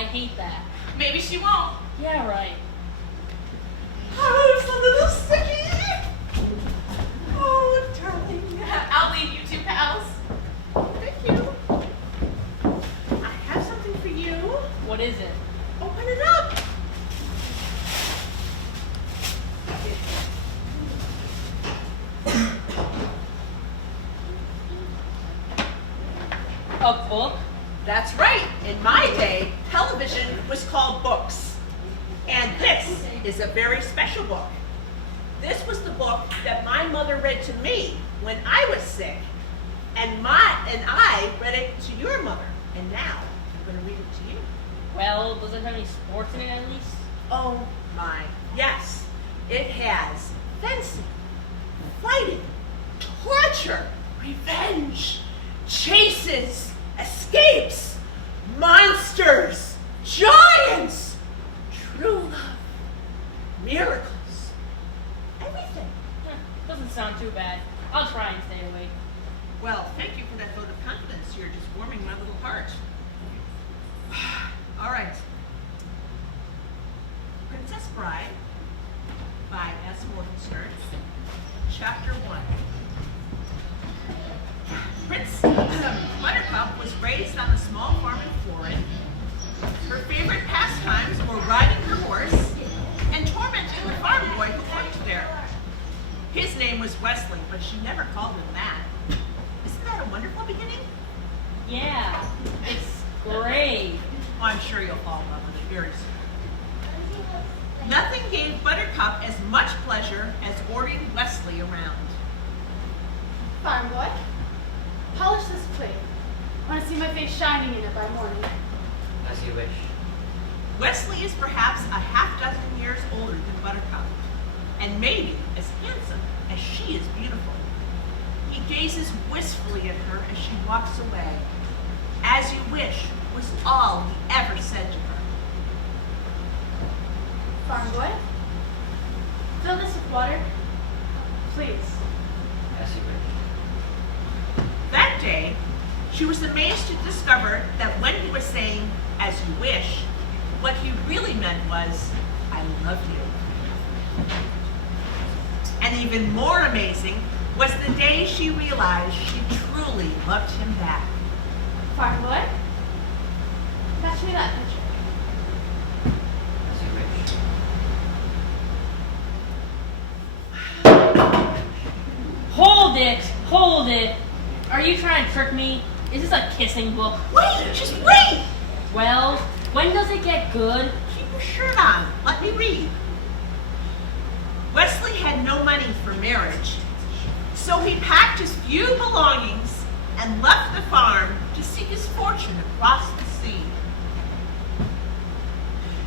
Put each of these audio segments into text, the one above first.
I hate that. Maybe she won't. Yeah, right. Oh, it's a little sticky. Oh, darling. I'll leave you two pals. Thank you. I have something for you. What is it? Open it up. A book? That's right. In my day, television was called books. And this is a very special book. This was the book that my mother read to me when I was sick. And I read it to your mother. And now I'm going to read it to you. Well, does it have any sports in it at least? Oh my, yes. It has fencing, fighting, torture, revenge, chases, escapes, monsters, giants, true love, miracles, everything. Doesn't sound too bad. I'll try and stay awake. Well, thank you for that vote of confidence. You're just warming my little heart. All right. Princess Bride by S. Morgenstern, Chapter 1. Prince Buttercup was raised on a small farm in Florida. Her favorite pastimes were riding her horse and tormenting the farm boy who worked there. His name was Wesley, but she never called him that. Isn't that a wonderful beginning? Yeah, it's great. Oh, I'm sure you'll fall in love with it very soon. Nothing gave Buttercup as much pleasure as ordering Wesley around. Farm boy, polish this plate. I want to see my face shining in it by morning. As you wish. Wesley is perhaps a half dozen years older than Buttercup, and maybe as handsome as she is beautiful. He gazes wistfully at her as she walks away. As you wish was all he ever said to her. Farm boy, fill this with water, please. As you wish. That day, she was amazed to discover that when he was saying, as you wish, what he really meant was, I love you. And even more amazing was the day she realized she truly loved him back. Farm boy, fetch me that picture. As you wish. Hold it. Are you trying to trick me? Is this a kissing book? Wait, just wait! Well, when does it get good? Keep your shirt on. Let me read. Wesley had no money for marriage, so he packed his few belongings and left the farm to seek his fortune across the sea.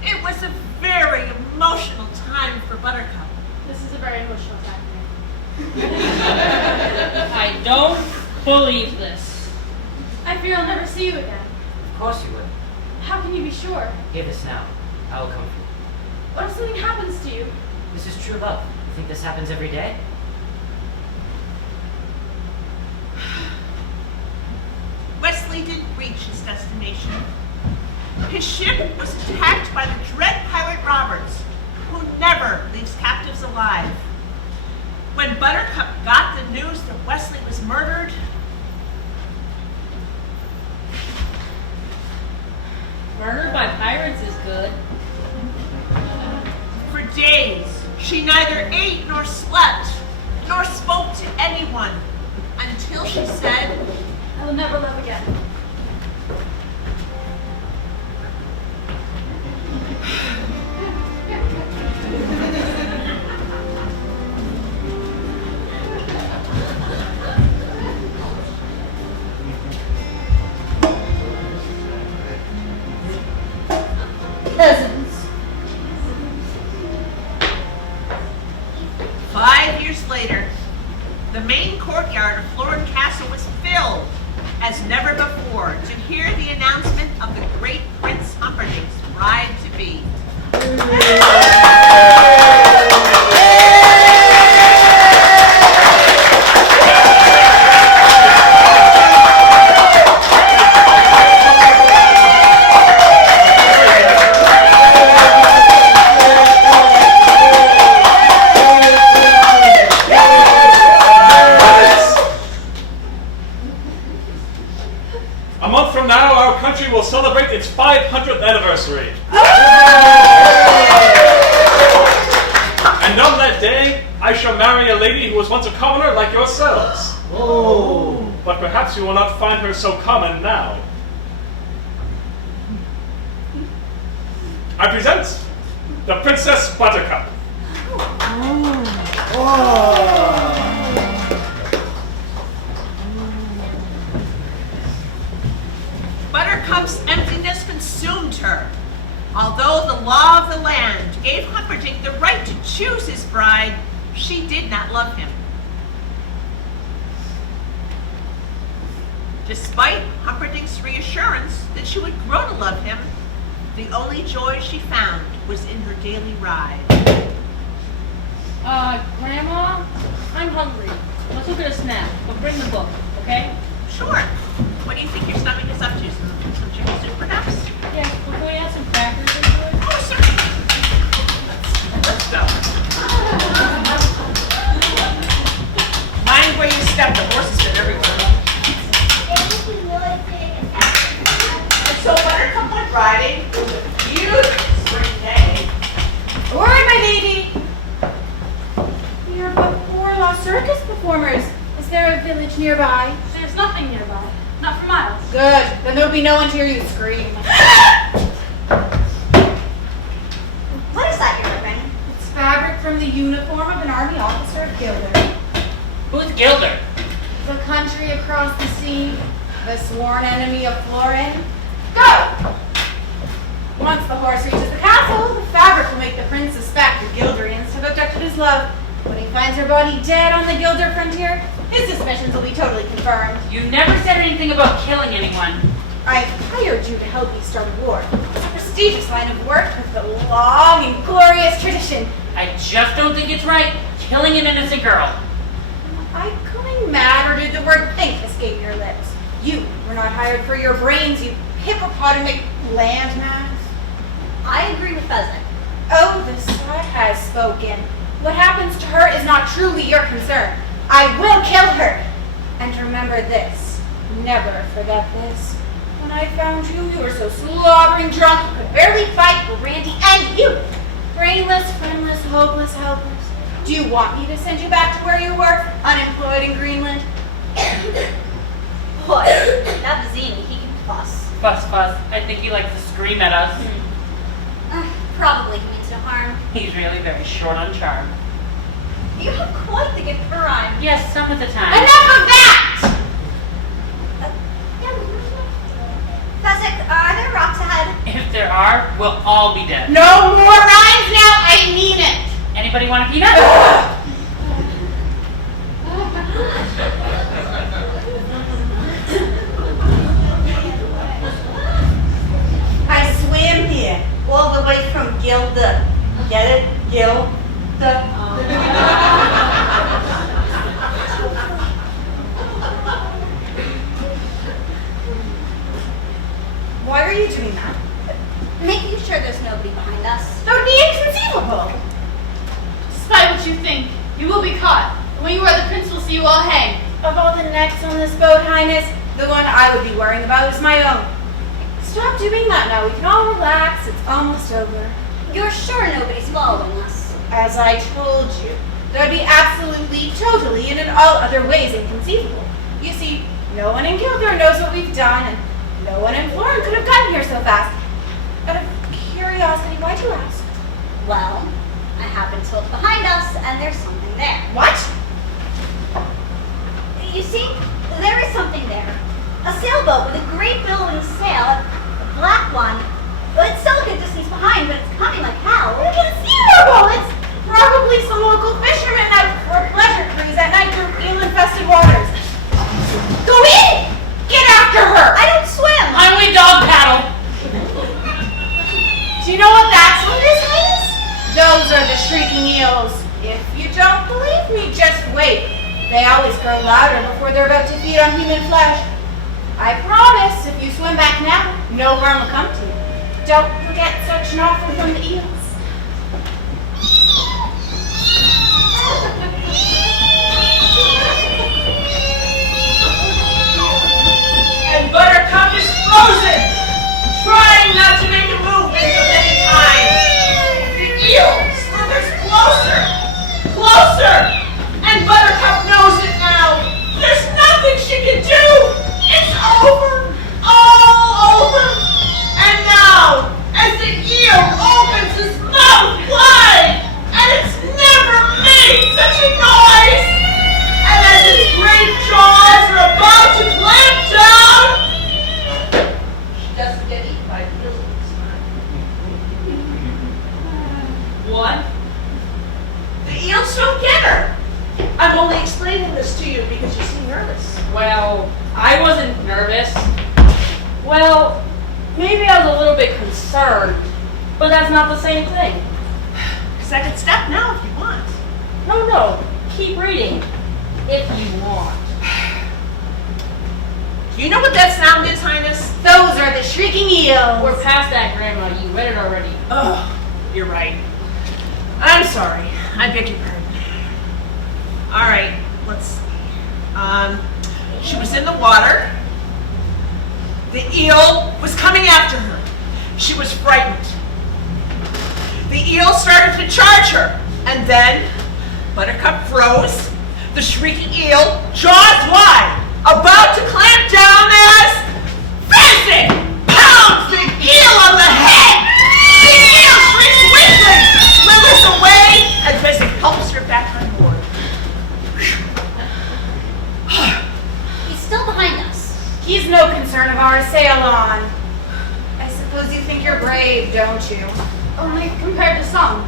It was a very emotional time for Buttercup. This is a very emotional time for me. I don't believe this. I fear I'll never see you again. Of course you would. How can you be sure? Hear this now. I will comfort you. What if something happens to you? This is true love. You think this happens every day? Wesley didn't reach his destination. His ship was attacked by the dread pirate Roberts, who never leaves captives alive. When Buttercup got the news that Wesley was murdered, Murdered by pirates is good. for days she neither ate nor slept, nor spoke to anyone, until she said, I will never love again. peasants. 5 years later, the main courtyard of Florin Castle was filled as never before to hear the announcement of the great Prince Humperdinck's bride-to-be. celebrate its 500th anniversary. And on that day, I shall marry a lady who was once a commoner like yourselves. Oh. But perhaps you will not find her so common now. I present the Princess Buttercup. Buttercup's emptiness consumed her. Although the law of the land gave Humperdinck the right to choose his bride, she did not love him. Despite Humperdinck's reassurance that she would grow to love him, the only joy she found was in her daily ride. Grandma, I'm hungry. Let's look at a snack, but bring the book, okay? Sure. What do you think your stomach is up to? Some chicken soup, perhaps? Yeah, well, can we add some crackers into it? Oh, certainly. Let's go. Mind where you step. The horse has been everywhere. And so Buttercup went riding. It was a beautiful spring day. Word, my lady! We are but poor lost circus performers. Is there a village nearby? There's nothing nearby. Not for miles. Good. Then there'll be no one to hear you scream. What is that you're wearing? It's fabric from the uniform of an army officer of Gilder. Who's Gilder? The country across the sea, the sworn enemy of Florin. Go! Once the horse reaches the castle, the fabric will make the prince suspect the Gilderians have abducted his love. When he finds her body dead on the Gilder frontier, his suspicions will be totally confirmed. You never said anything about killing anyone. I hired you to help me start a war. It's a prestigious line of work with a long and glorious tradition. I just don't think it's right killing an innocent girl. Am I going mad, or did the word think escape your lips? You were not hired for your brains, you hippopotamic landmass. I agree with Pheasant. Oh, the slut has spoken. What happens to her is not truly your concern. I will kill her. And remember this. Never forget this. When I found you, you were so slobbering drunk you could barely fight for Randy and you. Brainless, friendless, hopeless, helpless. Do you want me to send you back to where you were, unemployed in Greenland? Boy, that Vizzini, he can fuss. Fuss, fuss. I think he likes to scream at us. Probably he means no harm. He's really very short on charm. You have quite the gift for rhyme. Yes, some of the time. Enough of that! Pheasant, are there rocks ahead? If there are, we'll all be dead. No more rhymes now, I mean it! Anybody want a peanut? I swam here all the way from Gilda. Get it? Gilda. Why are you doing that? Making sure there's nobody behind us. That would be inconceivable. Despite what you think, you will be caught. When you are the prince, will see you all hang. Of all the necks on this boat, Highness, the one I would be worrying about is my own. Stop doing that now. We can all relax. It's almost over. You're sure nobody's following us? As I told you, that would be absolutely, totally, and in all other ways inconceivable. You see, no one in Gilder knows what we've done, and no one in Florin could have gotten here so fast. Out of curiosity, why'd you ask? Well, I happened to look behind us, and there's something there. What? You see, there is something there. A sailboat with a great billowing sail, a black one. Well, it's still a good distance behind, but it's coming like hell. Inconceivable! It's probably some local fishermen out for a pleasure cruise at night through eel-infested waters. Go in! Get after her! I don't swim! Highway dog paddle! Do you know what that sound is, Highness? Those are the shrieking eels. If you don't believe me, just wait. They always grow louder before they're about to feed on human flesh. I promise, if you swim back now, no harm will come to you. Don't forget such an offer from the eels. And Buttercup is frozen! get eaten by the eels. What? The eels don't get her. I'm only explaining this to you because you seem nervous. Well, I wasn't nervous. Well, maybe I was a little bit concerned, but that's not the same thing. Second step now if you want. No, keep reading, if you want. Do you know what that sound is, Highness? Those are the shrieking eels. We're past that, Grandma. You read it already. Oh, you're right. I'm sorry. I beg your pardon. All right, let's see. She was in the water. The eel was coming after her. She was frightened. The eel started to charge her, and then Buttercup froze. The shrieking eel, jaws wide, about to clamp down as Vincent pounds the eel on the head. The eel shrieks weakly, slithers away, and Vincent helps her back on board. He's still behind us. He's no concern of ours. Sail on. I suppose you think you're brave, don't you? Only compared to some.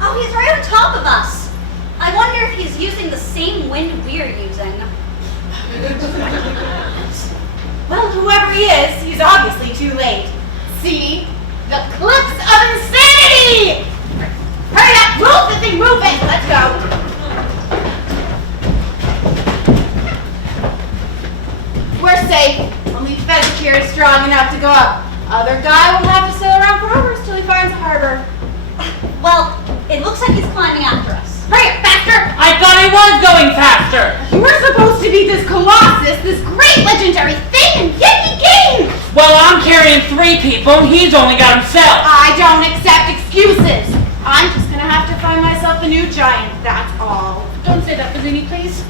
Oh, he's right on top of us. I wonder if he's using the same wind we're using. Well, whoever he is, he's obviously too late. See? The cliffs of insanity! Hurry up! Move the thing! Move it! Let's go! We're safe. Only Pheasant here is strong enough to go up. Other guy will have to sail around for hours till he finds a harbor. Well, it looks like he's climbing after us. Hurry up! Faster! I thought he was going faster! You were supposed to be this colossus, this great legendary thing, and yet he came! Well, I'm carrying 3 people, and he's only got himself. I don't accept excuses. I'm just gonna have to find myself a new giant, that's all. Don't say that, Pizzini, please.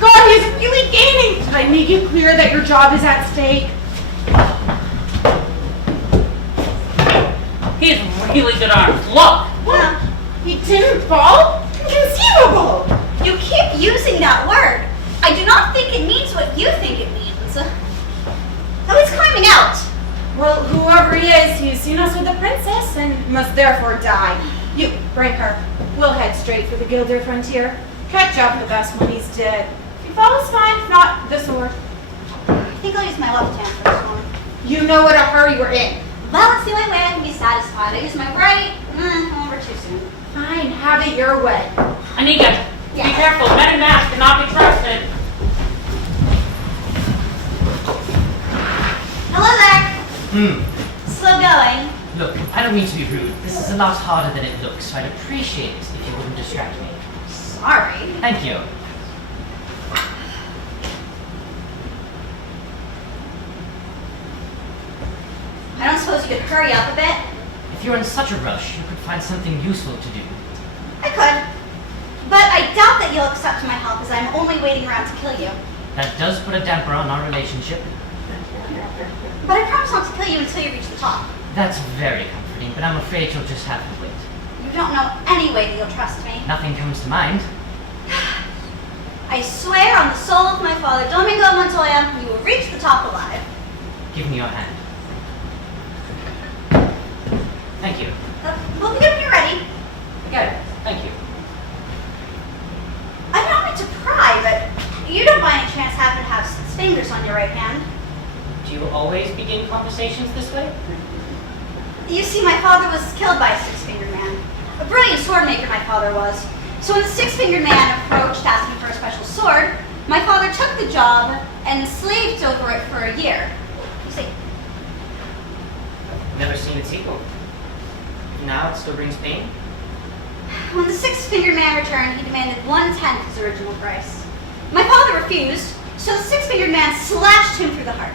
God, he's really gaining! Did I make it clear that your job is at stake? He's really good arms. Look! What? He didn't fall? Inconceivable! You keep using that word. I do not think it means what you think it means. Oh, he's climbing out. Well, whoever he is, he's seen us with the princess and must therefore die. You, break her. We'll head straight for the Gilder frontier. Catch up with us when he's dead. If he falls, fine. If not, the sword. I think I'll use my left hand for this one. You know what a hurry we're in. Well, it's the only way I can be satisfied. I use my right. Over too soon. Fine, have it your way. Anika, be careful. Men in masks cannot be trusted. Hello there. Slow going. Look, I don't mean to be rude. This is a lot harder than it looks, so I'd appreciate it if you wouldn't distract me. Sorry. Thank you. I don't suppose you could hurry up a bit? If you're in such a rush, you could find something useful to do. I could. But I doubt that you'll accept my help as I'm only waiting around to kill you. That does put a damper on our relationship. But I promise not to kill you until you reach the top. That's very comforting, but I'm afraid you'll just have to wait. You don't know any way that you'll trust me. Nothing comes to mind. I swear on the soul of my father, Domingo Montoya, you will reach the top alive. Give me your hand. Thank you. We'll be good when you're ready. I got it. Thank you. I don't mean to pry, but you don't by any chance happen to have 6 fingers on your right hand. Do you always begin conversations this way? You see, my father was killed by a 6-fingered man. A brilliant sword maker my father was. So when the 6-fingered man approached asking for a special sword, my father took the job and slaved over it for a year. You see, Never seen its equal. Now it still brings pain? when the 6-fingered man returned, he demanded 1/10 his original price. My father refused, so the 6-fingered man slashed him through the heart.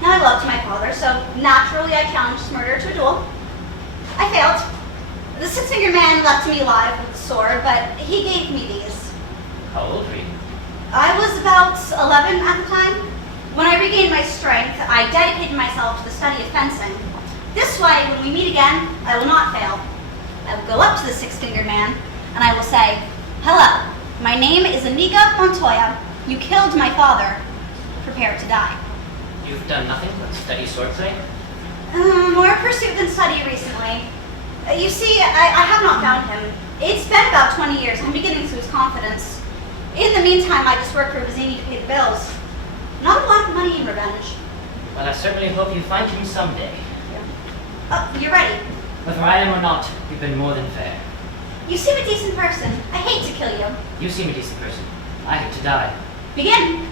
Now I loved my father, so naturally I challenged his murderer to a duel. I failed. The 6-fingered man left me alive with the sword, but he gave me these. How old were you? I was about 11 at the time. When I regained my strength, I dedicated myself to the study of fencing. This way, when we meet again, I will not fail. I will go up to the 6-fingered man, and I will say, "Hello, my name is Iniga Montoya. You killed my father. Prepare to die." You've done nothing but study swordplay? pursuit than study recently. You see, I have not found him. It's been about 20 years. I'm beginning to lose confidence. In the meantime, I just work for Vizzini to pay the bills. Not a lot of money in revenge. Well, I certainly hope you find him someday. Oh, you're ready. Whether I am or not, you've been more than fair. You seem a decent person. I hate to kill you. You seem a decent person. I hate to die. Begin.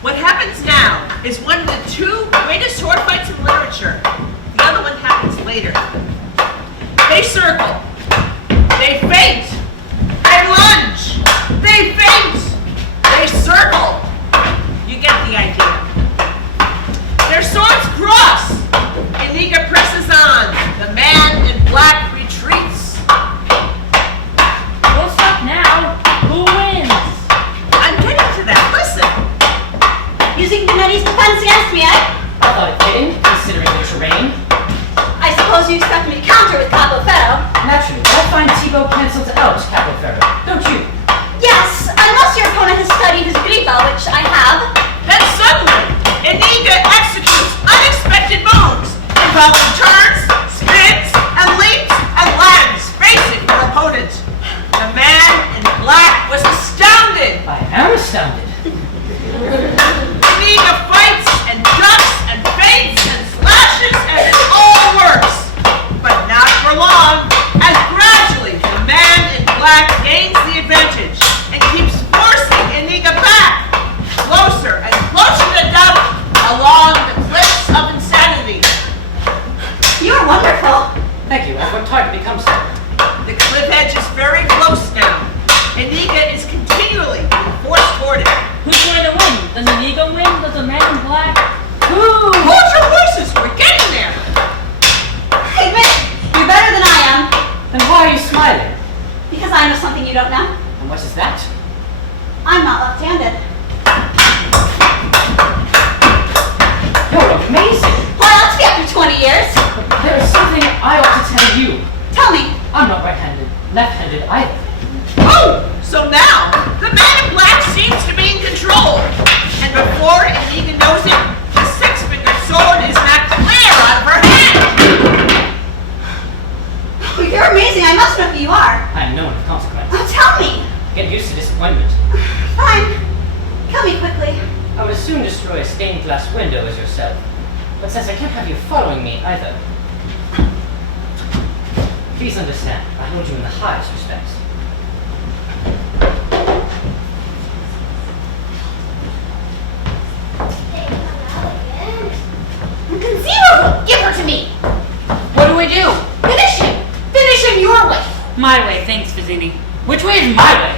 What happens now is one of the two greatest sword fights in literature. The other one happens later. They circle. They feint. They lunge. They feint. They circle. You get the idea. Their swords cross. Inigo presses on. The man in black retreats. We'll stop now. Who wins? I'm getting to that. Listen. Using Benetti's defense against me, eh? I thought it fitting, considering the terrain. I suppose you expect me to counter with Capo Ferro. Naturally, I find Thibaut cancels out Capoferro, don't you? Yes, unless your opponent has studied his Gripa, which I have. Then suddenly, Inigo executes unexpected moves involving turns, spins, and leaps and lands facing her opponent. The man in black was astounded. I am astounded. Inigo fights and ducks and feints and slashes and it all works. But not for long, as gradually the man in black gains the advantage and keeps forcing Inigo back, closer and closer to death along the cliffs of insanity. You are wonderful. Thank you, I've worked hard to become so. The cliff edge is very close now. Inigo is continually being forced toward it. Who's going to win? Does Inigo win? Does the man in black? Who? Hold your horses, we're getting there. Admit, you're better than I am. Then why are you smiling? Because I know something you don't know. And what is that? I'm not left-handed. You're amazing! Why not to be after 20 years? There is something I ought to tell you. Tell me. I'm not right-handed, left-handed either. Oh, so now the man in black seems to be in control. And before Inigo knows it, the six-fingered sword is knocked clear out of her hand. Oh, you're amazing. I must know who you are. I am no one of consequence. Oh, tell me. Get used to disappointment. Fine. Kill me quickly. I would as soon destroy a stained glass window as yourself. But since I can't have you following me either, please understand, I hold you in the highest respect. Inconceivable! Give her to me! What do we do? Finish him! Finish him your way! My way, thanks, Vizzini. Which way is my way?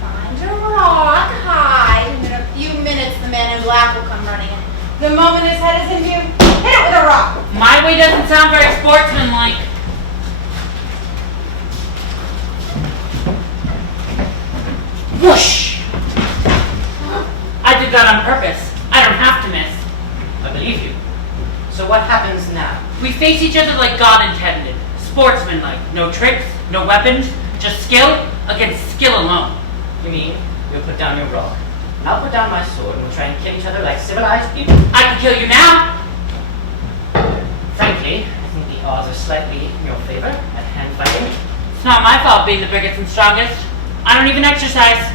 Find a rock, hide, and in a few minutes the man in black will come running in. The moment his head is in view, hit it with a rock! My way doesn't sound very sportsmanlike. Whoosh! I did that on purpose. I don't have to miss. I believe you. So what happens now? We face each other like God intended. Sportsmanlike. No tricks, no weapons, just skill against skill alone. You mean you'll put down your rock, and I'll put down my sword, and we'll try and kill each other like civilized people? I can kill you now! Frankly, I think the odds are slightly in your favor at hand fighting. It's not my fault being the biggest and strongest. I don't even exercise.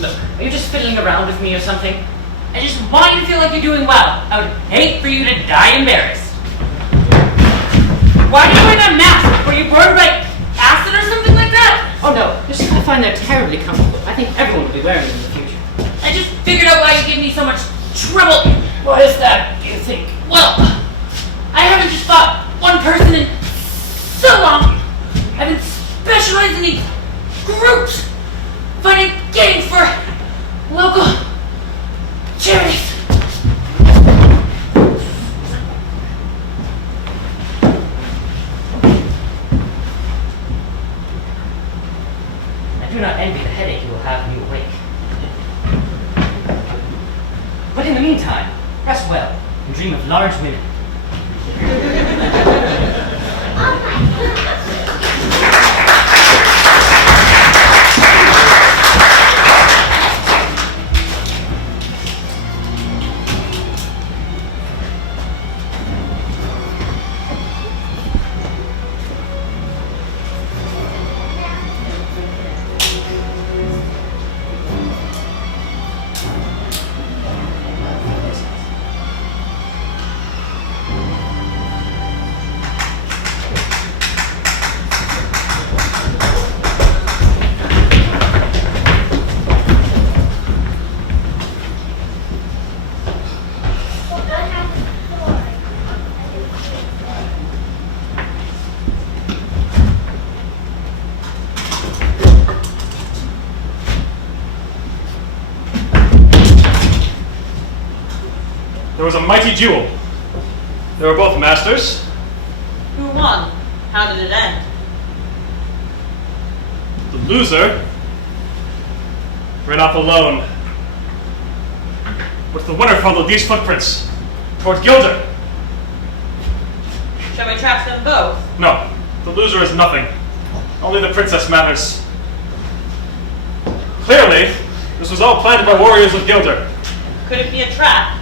Look, are you just fiddling around with me or something? I just want you to feel like you're doing well. I would hate for you to die embarrassed. Why are you wearing that mask? Were you burned by acid or something like that? Oh no, I find they're terribly comfortable. I think everyone will be wearing them in the future. I just figured out why you give me so much trouble. Why is that, do you think? Well, I haven't just fought one person in so long. I've been specializing in groups, fighting gangs for local charities. I do not envy the headache you will have when you awake. But in the meantime, rest well and dream of large women. There was a mighty duel. They were both masters. Who won? How did it end? The loser ran off alone. But the winner followed these footprints toward Gilder. Shall we track them both? No, the loser is nothing. Only the princess matters. Clearly, this was all planned by warriors of Gilder. Could it be a trap?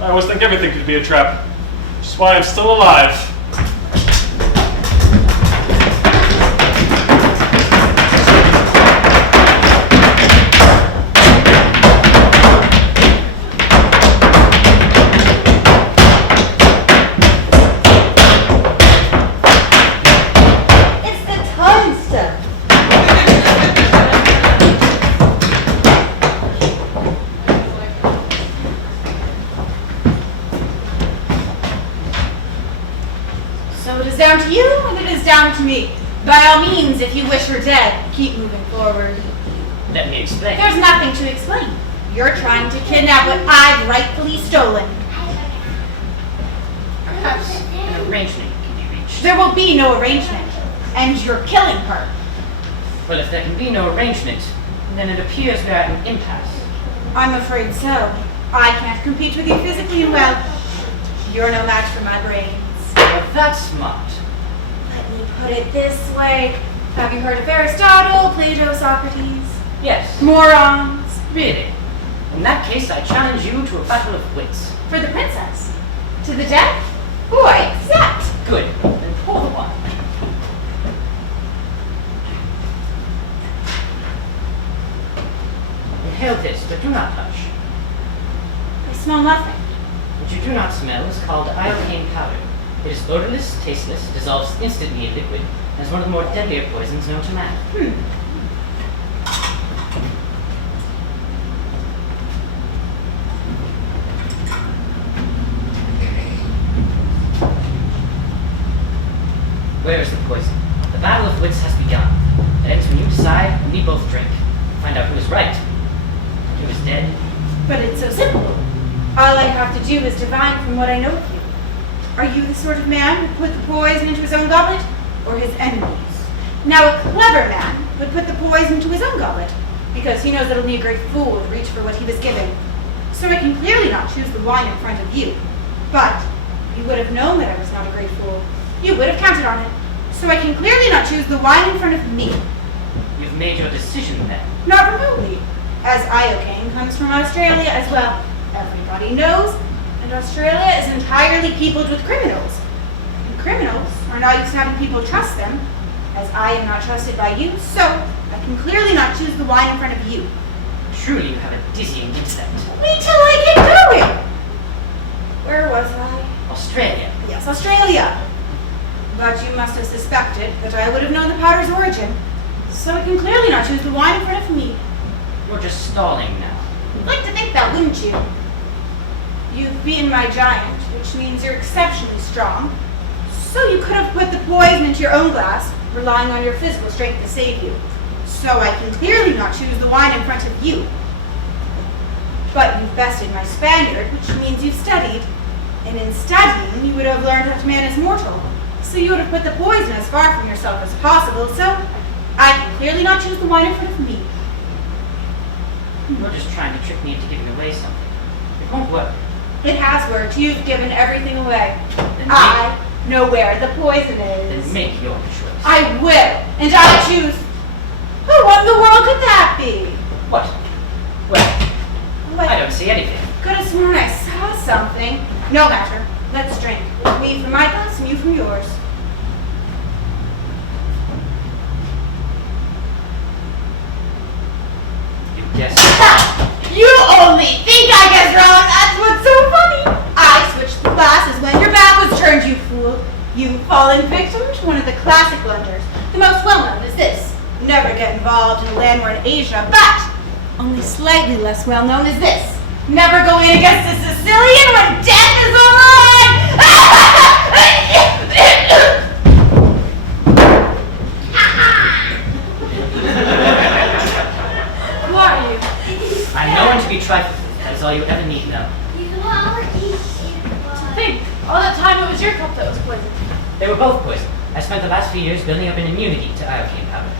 I always think everything could be a trap. Which is why I'm still alive. It's the time stuff. So it is down to you, and it is down to me. By all means, if you wish her dead, keep moving forward. Let me explain. There's nothing to explain. You're trying to kidnap what I've rightfully stolen. Perhaps an arrangement can be reached. There will be no arrangement, and you're killing her. Well, if there can be no arrangement, then it appears we're at an impasse. I'm afraid so. I can't compete with you physically, and well, you're no match for my brains. Well, that's smart. Let me put it this way. Have you heard of Aristotle, Plato, Socrates? Yes. Morons. Really? In that case, I challenge you to a battle of wits. For the princess. To the death? Boy, accept. Good. Then pour the wine. Inhale this, but do not touch. I smell nothing. What you do not smell is called iocane powder. It is odorless, tasteless, dissolves instantly in liquid, and is one of the more deadlier poisons known to man. Where is the poison? The battle of wits has begun. It ends when you decide and we both drink. Find out who is right. Who is dead. But it's so simple. All I have to do is divine from what I know of you. Are you the sort of man who put the poison into his own goblet, or his enemies? Now, a clever man would put the poison into his own goblet, because he knows that only a great fool would reach for what he was given. So I can clearly not choose the wine in front of you. But you would have known that I was not a great fool. You would have counted on it. So I can clearly not choose the wine in front of me. You've made your decision then. Not remotely, as iocane comes from Australia as well. Everybody knows, and Australia is entirely peopled with criminals. And criminals are not used to having people trust them, as I am not trusted by you, so I can clearly not choose the wine in front of you. Truly you have a dizzying intellect. Wait till I get going! Where was I? Australia. Yes, Australia. But you must have suspected that I would have known the powder's origin, so I can clearly not choose the wine in front of me. You're just stalling now. You'd like to think that, wouldn't you? You've beaten my giant, which means you're exceptionally strong. So you could have put the poison into your own glass, relying on your physical strength to save you. So I can clearly not choose the wine in front of you. But you've bested my Spaniard, which means you've studied. And in studying, you would have learned that man is mortal. So you would have put the poison as far from yourself as possible, so I can clearly not choose the wine in front of me. You're just trying to trick me into giving away something. It won't work. It has worked. You've given everything away. Then I know where the poison Then is. make your choice. I will, and I choose. What in the world could that be? What? Well, What? I don't see anything. Could have sworn I saw something. No matter. Let's drink. Me from my glass and you from yours. You guess. You only think I guess wrong. That's what's so funny. I switched the glasses when your back was turned, you fool. You've fallen victim to one of the classic blunders. The most well-known is this. Never get involved in a land war in Asia, but only slightly less well-known is this. Never go in against a Sicilian when death is on the line! Who are you? I'm no one to be trifled with. That is all you ever need to know. Think, all that time it was your cup that was poisoned. They were both poisoned. I spent the last few years building up an immunity to iocane powder.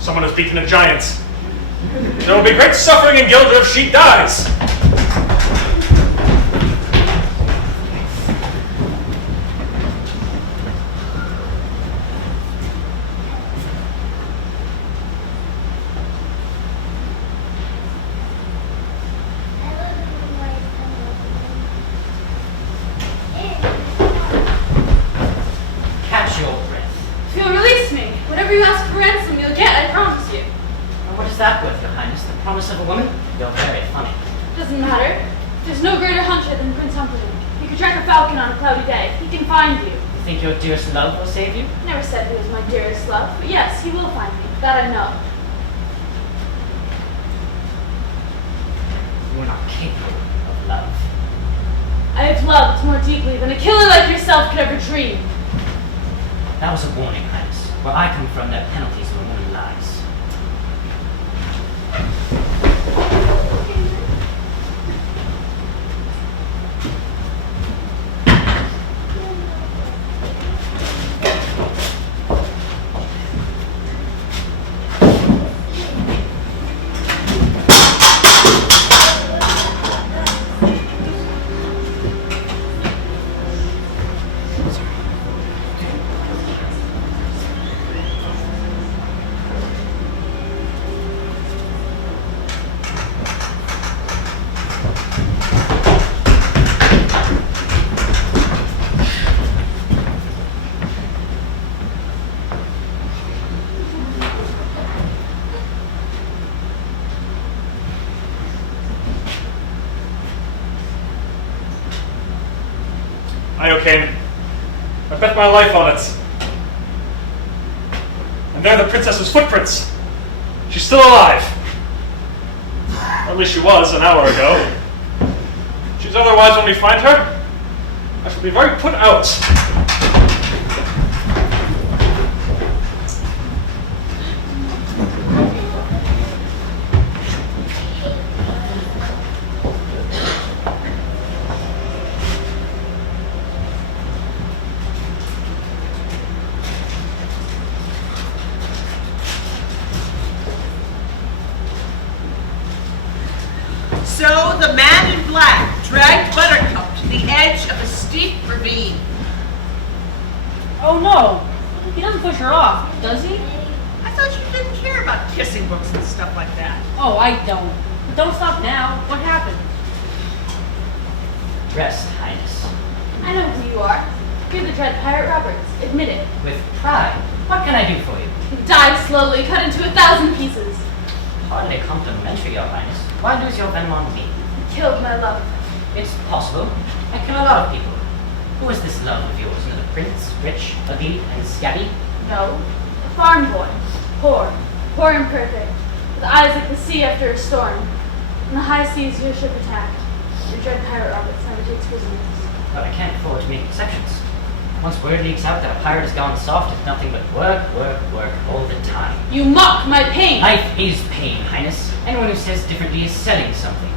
Someone has beaten a giant. There will be great suffering in Gilda if she dies. Catch your breath. If you'll release me, whatever you ask for ransom, you'll get, I promise you. Well, what is that worth, Your Highness? The promise of a woman? You're very funny. Doesn't matter. There's no greater hunter than Prince Humperdinck. He could track a falcon on a cloudy day. He can find you. You think your dearest love will save you? Never said he was my dearest love, but yes, he will find me. That I know. You are not capable of love. I have loved more deeply than a killer like yourself could ever dream. That was a warning, Highness. Where I come from, there are penalties when a woman lies. Iocane. I bet my life on it. And there are the princess's footprints. She's still alive. Or at least she was an hour ago. She's otherwise when we find her, I shall be very put out. So the man in black dragged Buttercup to the edge of a steep ravine. Oh no, he doesn't push her off, does he? I thought you didn't care about kissing books and stuff like that. Oh, I don't. But don't stop now. What happened? Rest, Highness. I know who you are. You're the dread Pirate Roberts. Admit it. With pride. What can I do for you? Die slowly, cut into 1,000 pieces. Hardly complimentary, Your Highness. Why lose your venom on me? Killed my love. It's possible. I kill a lot of people. Who is this love of yours in the prince, rich, ugly, and scabby? No. A farm boy. Poor. Poor and perfect. With eyes like the sea after a storm. In the high seas, your ship attacked. Your dread pirate Roberts never takes prisoners. But I can't afford to make exceptions. Once word leaks out that a pirate has gone soft, it's nothing but work, work, work all the time. You mock my pain! Life is pain, Highness. Anyone who says differently is selling something.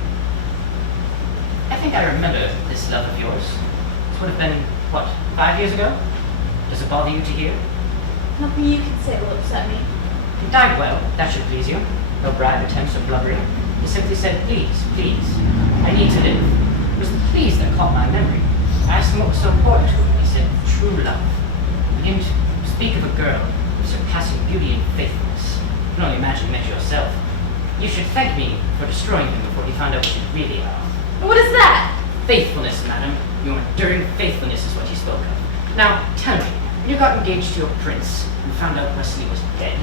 I think I remember this love of yours. This would have been, what, 5 years ago? Does it bother you to hear? Nothing you can say will upset me. It died well, that should please you. No bribe attempts or blubbering. He simply said, please, please, I need to live. It was the please that caught my memory. I asked him what was so important to him. He said, true love. He began to speak of a girl of surpassing beauty and faithfulness. You can only imagine you met yourself. You should thank me for destroying him before he found out what you really are. What is that? Faithfulness, madam. Your enduring faithfulness is what he spoke of. Now, tell me, when you got engaged to your prince and found out Wesley was dead,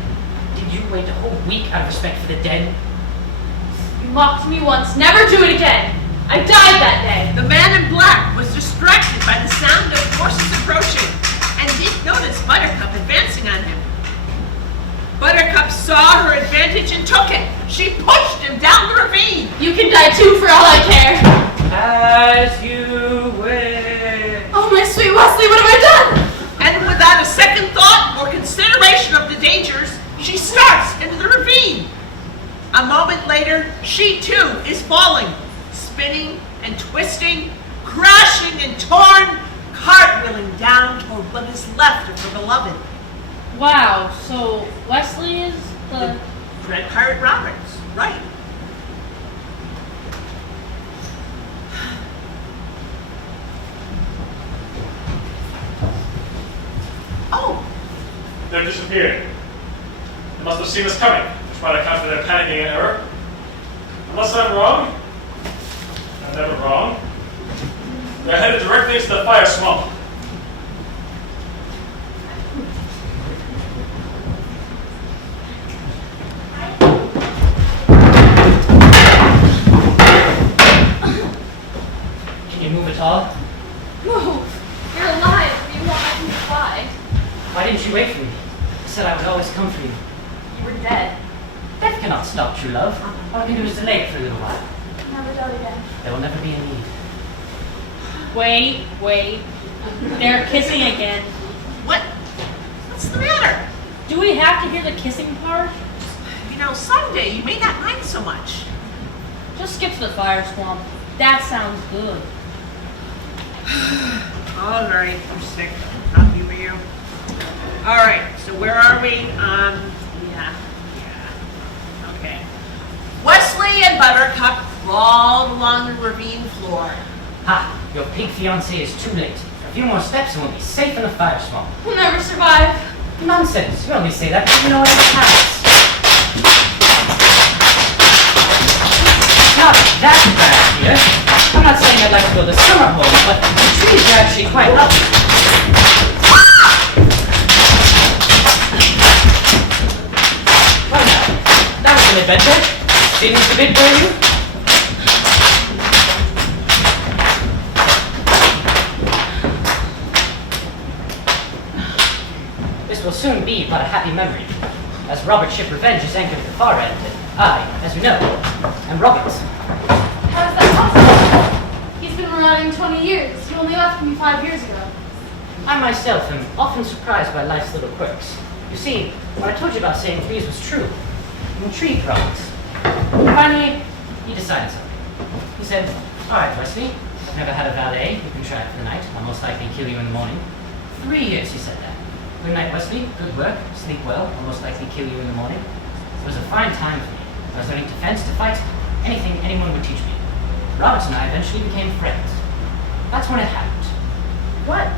did you wait a whole week out of respect for the dead? You mocked me once, never do it again! I died that day! The man in black was distracted by the sound of horses approaching and didn't notice Buttercup advancing on him. Buttercup saw her advantage and took it. She pushed him down the ravine. You can die too for all I care! As you wish. Oh, my sweet Wesley, what have I done? And without a second thought or consideration of the dangers, she starts into the ravine. A moment later, she too is falling, spinning and twisting, crashing and torn, cartwheeling down toward what is left of her beloved. Wow, so Wesley is The Dread Pirate Roberts, right. Oh, They're disappearing. They must have seen us coming, which might account for their panicking and error. Unless I'm wrong, I'm never wrong, they're headed directly into the fire swamp. Can you move at all? Move! You're alive, or you won't let me fly. Why didn't you wait for me? I said I would always come for you. You were dead. Death cannot stop true love. All I can do is delay it for a little while. Never doubt again. There will never be a need. Wait. They're kissing again. what's the matter? Do we have to hear the kissing part? You know, someday you may not mind so much. Just skip to the fire swamp. That sounds good. All right, I'm sick. Not humor you. All right, so where are we? Yeah. Okay. Wesley and Buttercup crawled along the ravine floor. Ha! Your pig fiancé is too late. A few more steps and we'll be safe in the fire swamp. We'll never survive. Nonsense! You only say that because you know what happens. Not that bad here. I'm not saying I'd like to build a summer home, but the trees are actually quite lovely. Well now, that was an adventure. Didn't the big burn you? This will soon be but a happy memory, as Robert's ship Revenge is anchored at the far end, and I, as you know, am Robert. How is that possible? He's been running 20 years. You only left me 5 years ago. I myself am often surprised by life's little quirks. You see, what I told you about saying please was true. I'm intrigued, Robert. Finally, he decided something. He said, all right, Wesley, I've never had a valet who can try it for the night. I'll most likely kill you in the morning. 3 years, he said that. Good night, Wesley. Good work. Sleep well. I'll most likely kill you in the morning. It was a fine time for me. I was learning to fence, to fight, anything anyone would teach me. Robert and I eventually became friends. That's when it happened. What?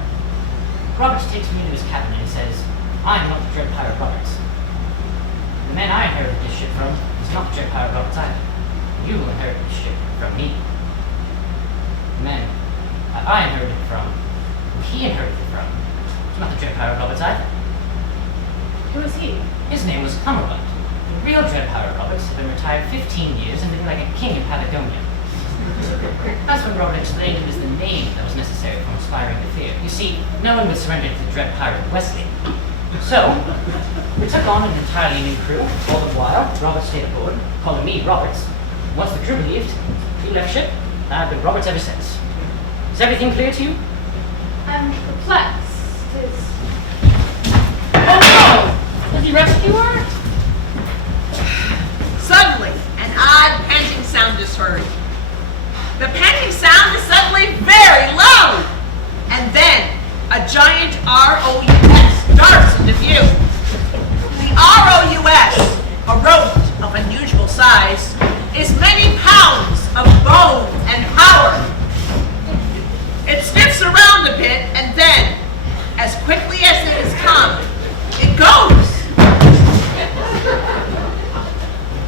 Robert takes me into his cabin and he says, I'm not the Dread Pirate Roberts. The man I inherited this ship from is not the Dread Pirate Roberts either. You will inherit this ship from me. The man I inherited it from, who he inherited it from, is not the Dread Pirate Roberts either. Who is he? His name was Cummerbund. The real Dread Pirate Roberts had been retired 15 years and living like a king in Patagonia. That's when Robert explained it was the name that was necessary for inspiring the fear. You see, no one would surrender to the dread pirate Wesley. So, we took on an entirely new crew. All the while, Robert stayed aboard, calling me Roberts. Once the crew believed, he left ship, and I've been Roberts ever since. Is everything clear to you? I'm perplexed. Oh no! Does he rescue her? Suddenly, an odd panting sound is heard. The panting sound is suddenly very loud. And then, a giant ROUS darts into view. The ROUS, a rodent of unusual size, is many pounds of bone and power. It sniffs around a bit and then, as quickly as it has come, it goes.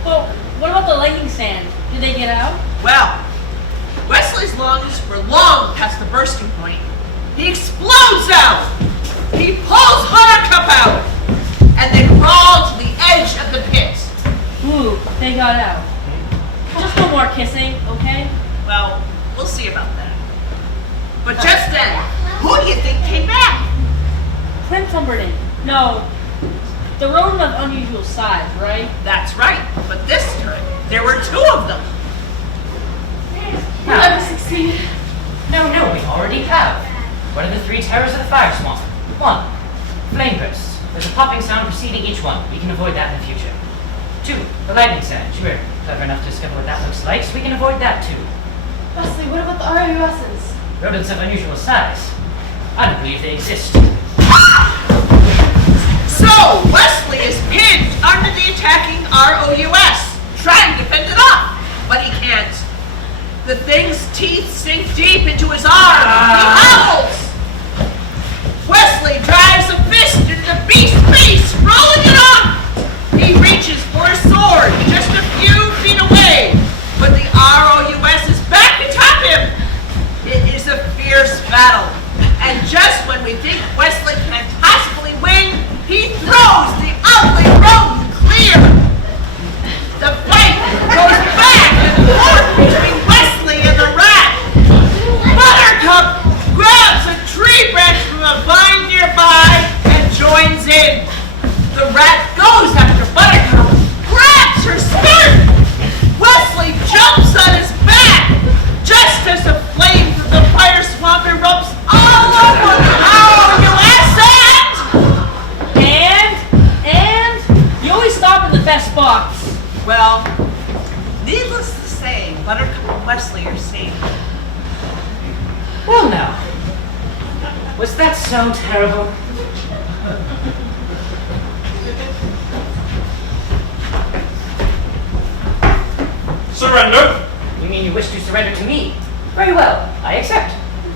Well, what about the lightning stand? Did they get out? Well, Wesley's lungs were long past the bursting point. He explodes out. He pulls Buttercup out, and they crawl to the edge of the pit. Ooh, they got out. Just no more kissing, okay? Well, we'll see about that. But just then, who do you think came back? Clint Tumberton. No, the rodent of unusual size, right? That's right, but this time, there were two of them. We'll never succeed. No, we already have. What are the three terrors of the fire swamp? 1. Flame bursts. There's a popping sound preceding each one. We can avoid that in the future. 2. The lightning sound. You were clever enough to discover what that looks like, so we can avoid that too. Wesley, what about the ROUSs? Rodents of unusual size. I don't believe they exist. So, Wesley is pinned under the attacking ROUS, trying to fend it off, but he can't. The thing's teeth sink deep into his arm. He howls. Wesley drives a fist into the beast's face, rolling it up. He reaches for a sword just a few feet away, but the ROUS is back atop him. It is a fierce battle, and just when we think Wesley can possibly win, he throws the ugly rodent clear. The fight goes back and forth between Wesley and the rat. Buttercup grabs a tree branch from a vine nearby and joins in. The rat goes after Buttercup, grabs her skirt. Wesley jumps on his back, just as the flame from the fire swamp erupts all over the ROUS And you always stop in the best spots. Well, needless to say, Buttercup and Wesley are safe. Well now, was that so terrible? Surrender? You mean you wish to surrender to me? Very well, I accept.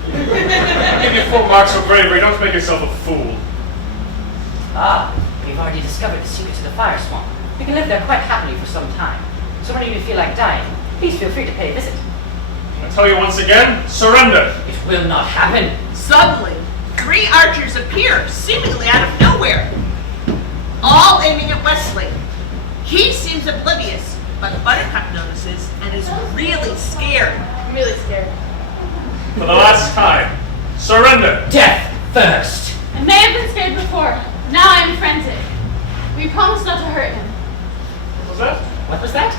I give you full marks for bravery. Don't make yourself a fool. Ah, we've already discovered the secret to the fire swamp. We can live there quite happily for some time. So when you feel like dying, please feel free to pay a visit. I tell you once again, surrender. It will not happen. Suddenly, 3 archers appear, seemingly out of nowhere, all aiming at Wesley. He seems oblivious, but Buttercup notices and is really scared. I'm really scared. For the last time, surrender. Death first. I may have been scared before. Now I am frantic. We promised not to hurt him. What was that? What was that?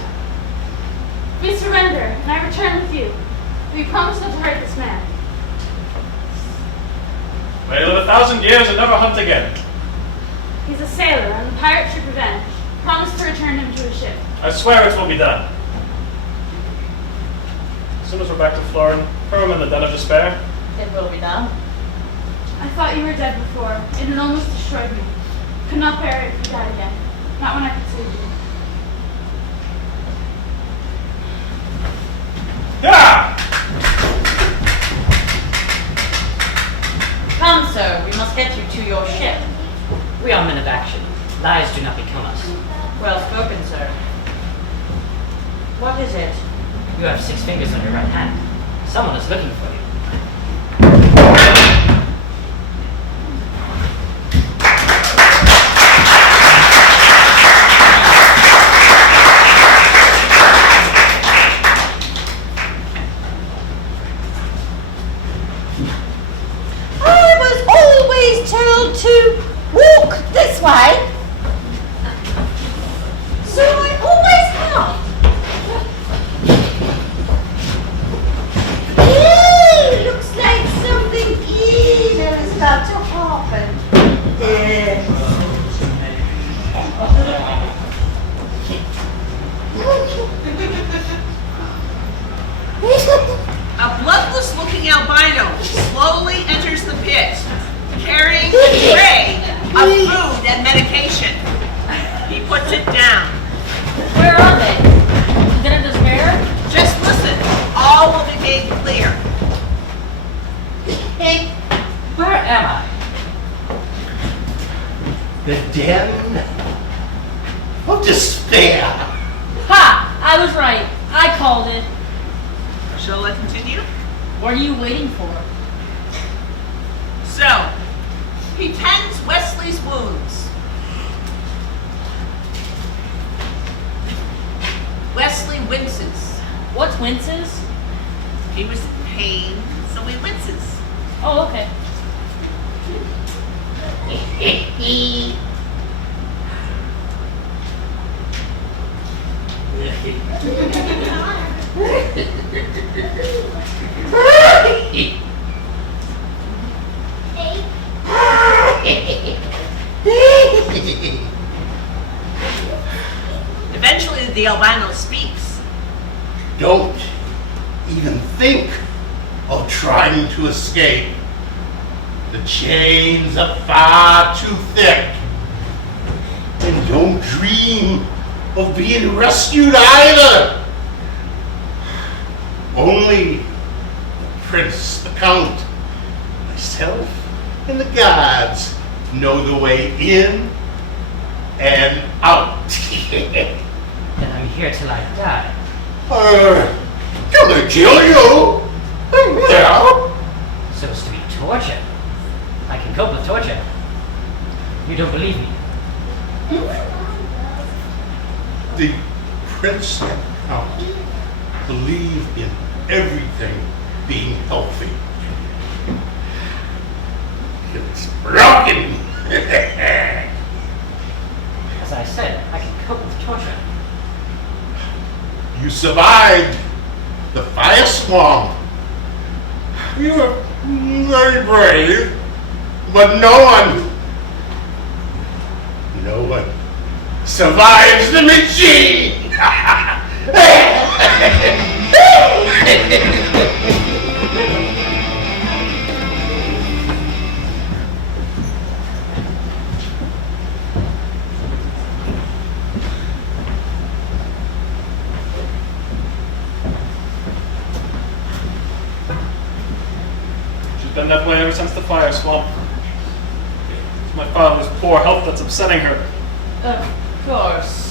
We surrender, and I return with you. We promise not to hurt this man. May he live 1,000 years and never hunt again. He's a sailor on the pirate ship Revenge. Promise to return him to his ship. I swear it will be done. As soon as we're back to Florin, throw him in the den of despair. It will be done. I thought you were dead before. It had almost destroyed me. Could not bear it if you died again. Not when I could save you. Yeah! Come, sir, we must get you to your ship. We are men of action. Lies do not become us. Well spoken, sir. What is it? You have 6 fingers on your right hand. Someone is looking for you. happened is A bloodless-looking albino slowly enters the pit, carrying a tray of food and medication. He puts it down. Where are they? Lieutenant Despair? Just listen. All will be made clear. Where am I? The den of despair. Ha! I was right. I called it. Shall I continue? What are you waiting for? So, he tends Wesley's wounds. Wesley winces. What's winces? He was in pain, so he winces. Oh, okay. Eventually, the albino speaks. Don't even think of trying to escape. The chains are far too thick. And don't dream of being rescued either. Only the prince, the count, myself, and the guards know the way in and out. Then I'm here till I die. Gonna kill you? Yeah. Supposed to be torture. I can cope with torture. You don't believe me? The prince and count believe in everything being healthy. It's broken. As I said, I can cope with torture. You survived the fire swamp. You were very brave, but no one survives the machine. She's been that way ever since the fire swamp. It's my father's poor health that's upsetting her. Of course.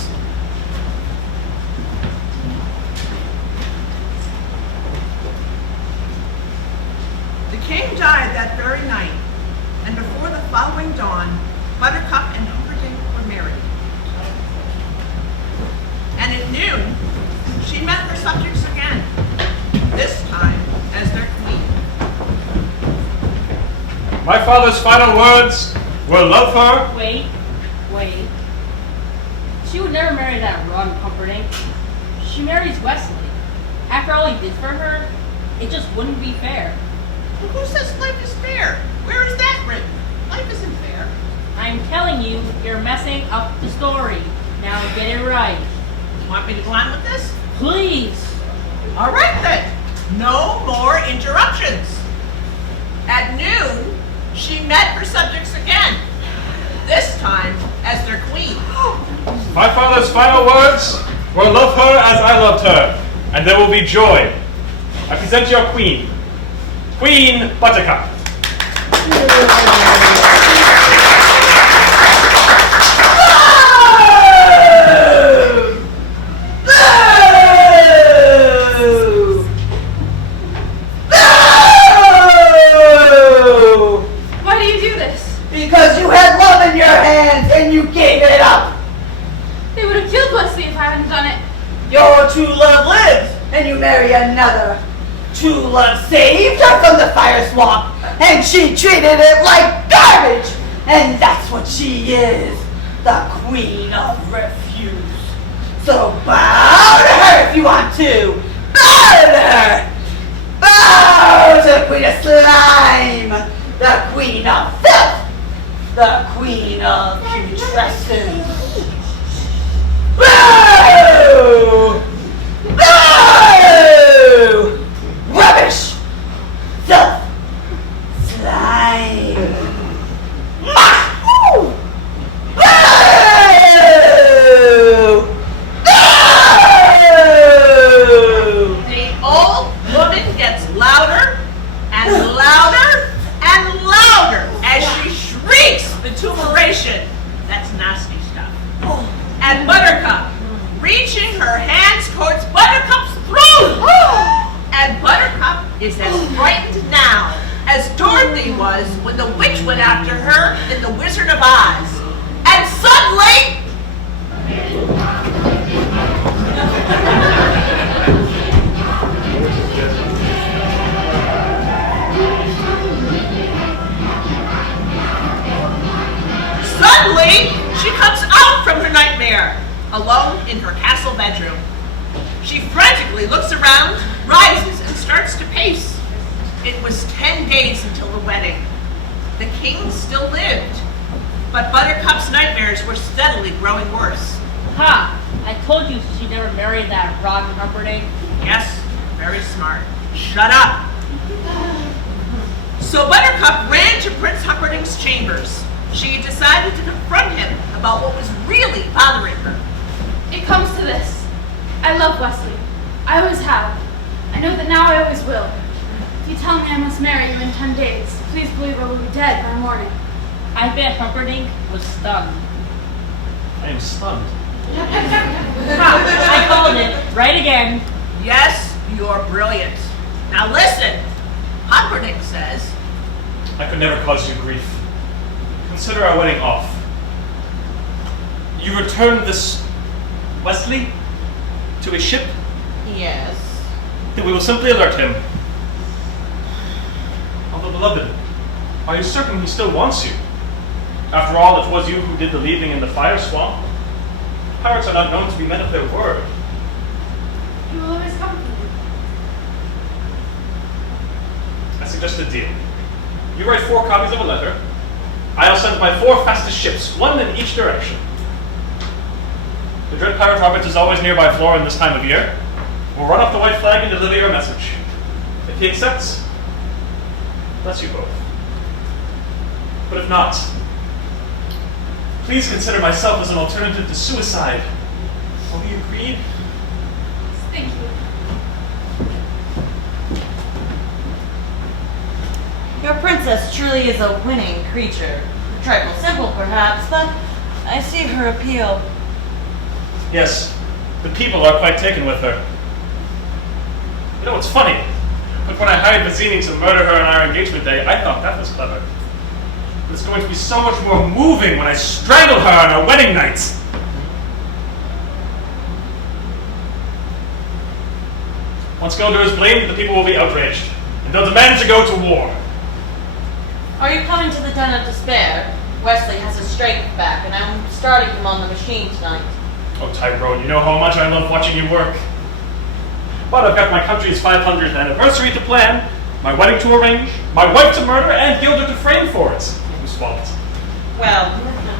The king died that very night, and before the following dawn, Buttercup and Humperdinck were married. And at noon, she met her subjects again, this time as their queen. My father's final words were love her. Wait. She would never marry that Ron Humperdinck. She marries Wesley. After all he did for her, it just wouldn't be fair. Well, who says life is fair? Where is that written? Life isn't fair. I'm telling you, you're messing up the story. Now get it right. Want me to go on with this? Please. All right then. No more interruptions. At noon, she met her subjects again, this time as their queen. My father's final words were love her as I loved her, and there will be joy. I present your queen, Queen Buttercup. Why do you do this? because you had love in your hands and you gave it up. They would have killed Wesley if I hadn't done it. Your true love lives and you marry another. True love saved her from the fire swamp and she treated it like garbage. And that's what she is, the queen of refuse. So bow to her if you want to. Bow to her. Bow to the queen of slime, the queen of filth, the queen of putrescence. Boo! Boo! Rubbish! Filth! Slime! Boo! The old woman gets louder and louder and louder as she shrieks vituperation. That's nasty stuff. And Buttercup, reaching her hands towards Buttercup's throat. And Buttercup is as frightened now as Dorothy was when the witch went after her in The Wizard of Oz. And suddenly, she comes out from her nightmare, alone in her castle bedroom. She frantically looks around, rises, and starts to pace. It was 10 days until the wedding. The king still lived, but Buttercup's nightmares were steadily growing worse. Ha! I told you she'd never marry that rotten Humperdinck. Yes, very smart. Shut up! So Buttercup ran to Prince Humperdinck's chambers. She decided to confront him about what was really bothering her. It comes to this. I love Wesley. I always have. I know that now I always will. If you tell me I must marry you in 10 days, please believe I will be dead by morning. I bet Humperdinck was stunned. I am stunned. Ha! I called it. Right again. Yes, you're brilliant. Now listen. Humperdinck says, I could never cause you grief. Consider our wedding off. You return this Wesley to his ship? yes. Then we will simply alert him. Although, beloved, are you certain he still wants you? After all, it was you who did the leaving in the fire swamp. Pirates are not known to be men of their word. You will always come to me. I suggest a deal. You write 4 copies of a letter. I'll send my 4 fastest ships, one in each direction. The Dread Pirate Robert is always nearby Florin this time of year. We'll run up the white flag and deliver your message. If he accepts, bless you both. But if not, please consider myself as an alternative to suicide. Are we agreed? Thank you. Your princess truly is a winning creature. A trifle simple, perhaps, but I see her appeal. Yes, the people are quite taken with her. You know, it's funny, but when I hired Mazzini to murder her on our engagement day, I thought that was clever. But it's going to be so much more moving when I strangle her on our wedding night. Once Gondor is blamed, the people will be outraged, and they'll demand to go to war. Are you coming to the Den of Despair? Wesley has his strength back, and I'm starting him on the machine tonight. Oh, Tyrone, you know how much I love watching you work. But I've got my country's 500th anniversary to plan, my wedding to arrange, my wife to murder, and Gilder to frame for it. Who's fault? Well,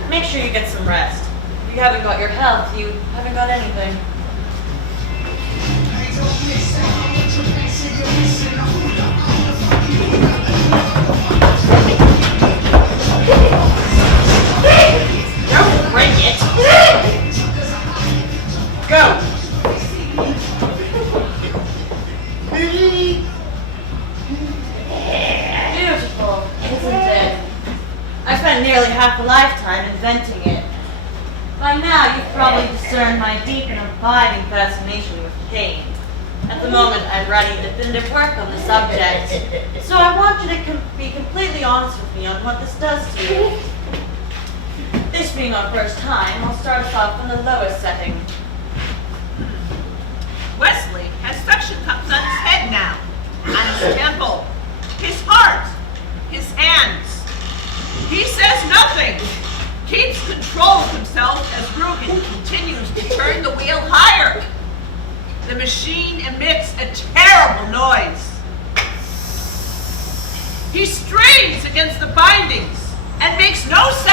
make sure you get some rest. If you haven't got your health, you haven't got anything. Don't break it. Go. Beautiful, isn't it? I spent nearly half a lifetime inventing it. By now, you've probably discerned my deep and abiding fascination with pain. At the moment, I'm writing definitive work on the subject, so I want you to be completely honest with me on what this does to you. This being our first time, I'll start us off in the lowest setting. Wesley has suction cups on his head now, on his temple, his heart, his hands. He says nothing, keeps control of himself as Rugen continues to turn the wheel higher. The machine emits a terrible noise. He strains against the bindings and makes no sound.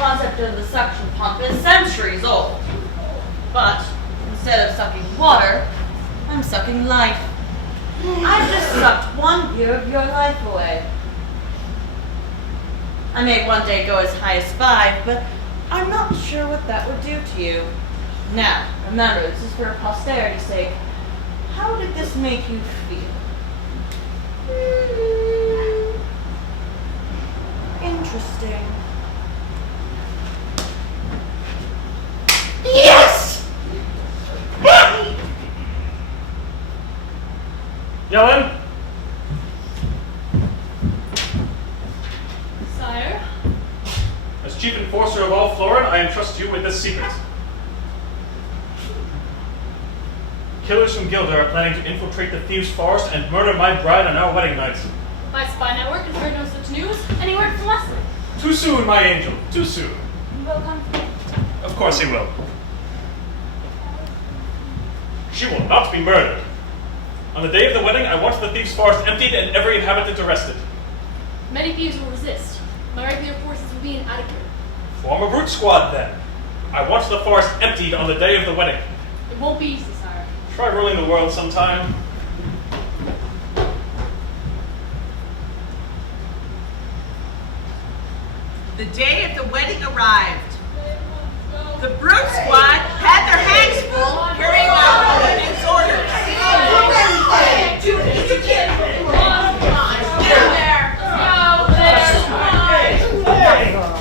concept of the suction pump is centuries old. But instead of sucking water, I'm sucking life. I've just sucked 1 year of your life away. I may one day go as high as 5, but I'm not sure what that would do to you. Now, remember, this is for posterity's sake. How did this make you feel? Interesting. Yes! Yellen? Sire? As chief enforcer of all Florin, I entrust you with this secret. Killers from Gilder are planning to infiltrate the Thieves' Forest and murder my bride on our wedding night. My spy network has heard no such news. Any word from Leslie? Too soon, my angel. Too soon. Will come from me. Of course he will. She will not be murdered. On the day of the wedding, I want the Thieves' Forest emptied and every inhabitant arrested. Many thieves will resist. My regular forces will be inadequate. Form a brute squad, then. I want the forest emptied on the day of the wedding. It won't be easy, sire. Try ruling the world sometime. The day of the wedding arrived. The brute squad had their hands full carrying out the women's orders.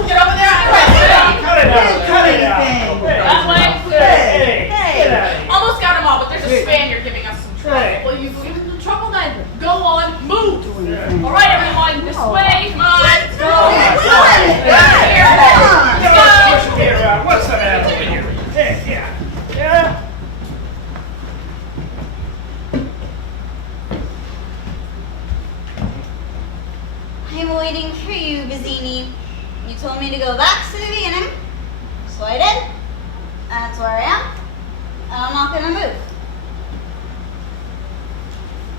Get over there! Cut it out! That way. Almost got them all, but there's a Spaniard giving us some trouble. Hey. Well, you believe in the trouble then? Go on, move! All right, everyone, this way. Come on. Let's go. What's the matter with you? Yeah. I'm waiting for you, Vizzini. You told me to go back to the beginning, so I did. That's where I am, and I'm not gonna move.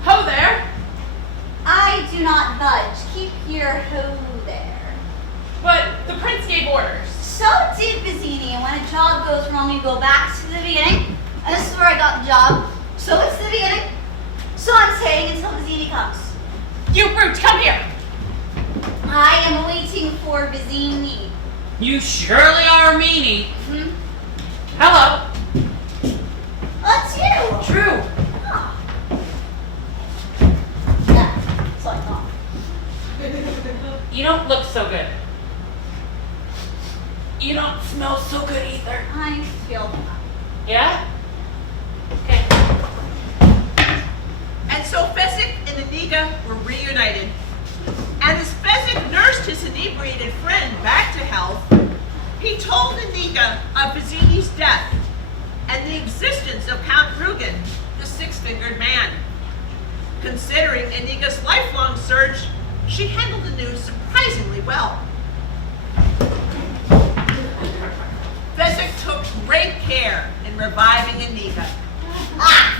Ho there. I do not budge. Keep your ho there. But the prince gave orders. So did Vizzini, and when a job goes wrong, you go back to the beginning. And this is where I got the job. So it's the beginning. So I'm staying until Vizzini comes. You brute, come here. I am waiting for Vizzini. You surely are a meanie. Hello. That's you. True. Ah. Yeah, that's what I thought. You don't look so good. You don't smell so good either. I feel that. Yeah? Okay. And so Fezzik and Iniga were reunited. And as Fezzik nursed his inebriated friend back to health, he told Iniga of Vizzini's death and the existence of Count Rugen, the six-fingered man. Considering Iniga's lifelong search, she handled the news surprisingly well. Fezzik took great care in reviving Iniga. Ah!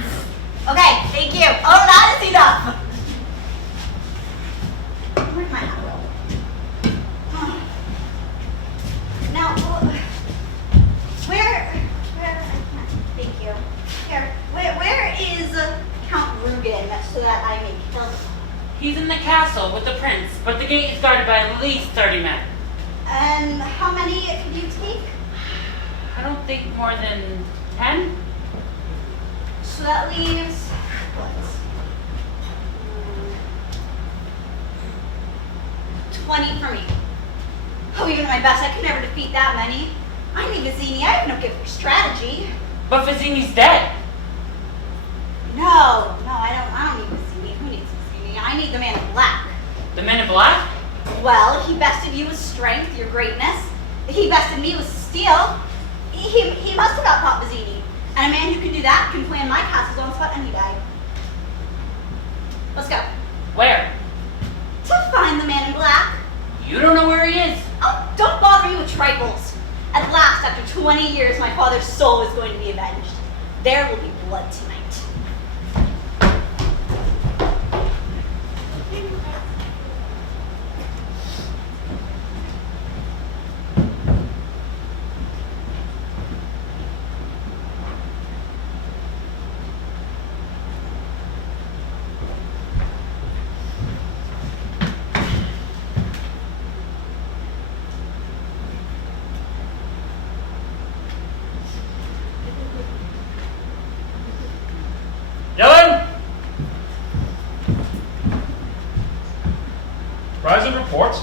Okay, thank you. Oh, that is enough. Where's my hat? Now, thank you. Here, where is Count Rugen so that I may kill him? He's in the castle with the prince, but the gate is guarded by at least 30 men. And how many could you take? I don't think more than 10. So that leaves what? 20 for me. Oh, even at my best, I could never defeat that many. I need Vizzini. I have no gift for strategy. But Vizzini's dead. No, I don't need Vizzini. Who needs Vizzini? I need the man in black. The men in black? Well, he bested you with strength, your greatness. He bested me with steel. He must have outthought Vizzini. And a man who can do that can plan my castle's own spot any day. Let's go. Where? To find the man in black. You don't know where he is. Oh, don't bother me with trifles. At last, after 20 years, my father's soul is going to be avenged. There will be blood tonight. Rise and report.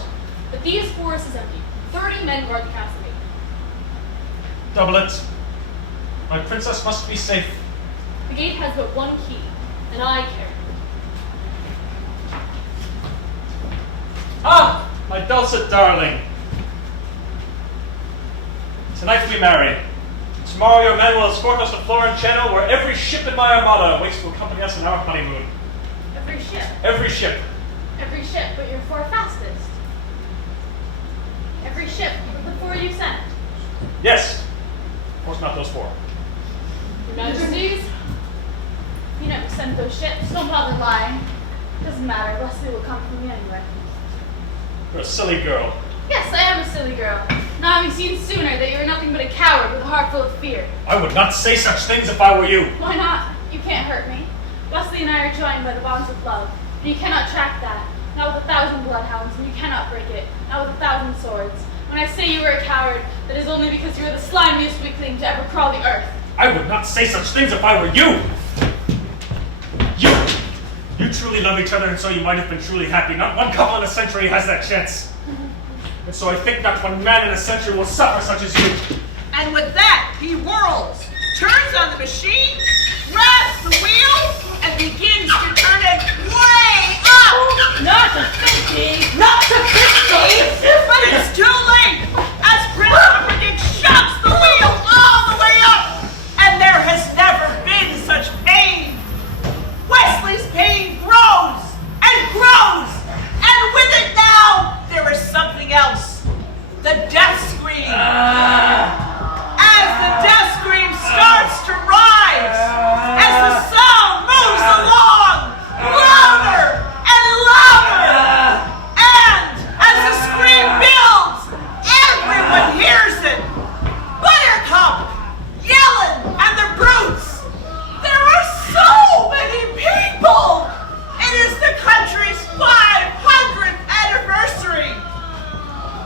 But these forest is empty. 30 men guard the castle gate. Double it. My princess must be safe. The gate has but one key, and I carry it. Ah, my dulcet darling. Tonight we marry. Tomorrow your men will escort us to Florence Channel, where every ship in my armada waits to accompany us on our honeymoon. Every ship. Every ship. Every ship, but your four fastest. Every ship, but the four you sent. Yes. Of course not those 4. Your Majesties, you never sent those ships. Don't bother lying. Doesn't matter. Leslie will come for me anyway. You're a silly girl. Yes, I am a silly girl. Not having seen sooner that you are nothing but a coward with a heart full of fear. I would not say such things if I were you. Why not? You can't hurt me. Wesley and I are joined by the bonds of love, but you cannot track that. Not with 1,000 bloodhounds, and you cannot break it. Not with 1,000 swords. When I say you are a coward, that is only because you are the slimiest weakling to ever crawl the earth. I would not say such things if I were you. You truly love each other, and so you might have been truly happy. Not one couple in a century has that chance. And so I think not one man in a century will suffer such as you. And with that, he whirls, turns on the machine, grabs the wheel, and begins to turn it way up! Not to 50! Not to 50! But it's too late, as Prince Humperdinck shoves the wheel all the way up! And there has never been such pain! Wesley's pain grows and grows! And with it now, there is something else. The death scream. As the death scream starts to rise, as the sound moves along, louder and louder, and as the scream builds, everyone hears it. Buttercup, Yellen, and the brutes. There are so many people. It is the country's 500th anniversary.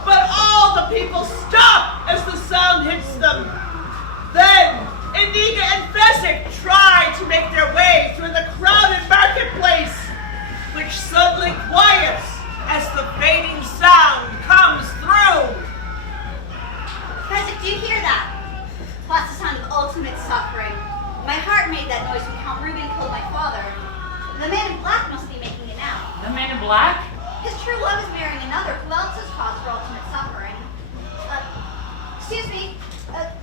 But all the people stop as the sound hits them. Then, Iniga and Fezzik try to make their way through the crowded marketplace, which suddenly quiets as the fading sound comes through. Fezzik, do you hear that? That's the sound of ultimate suffering. My heart made that noise when Count Reuben killed my father. The man in black must be making it now. The man in black? His true love is marrying another. Who else is cause for ultimate suffering? Excuse me.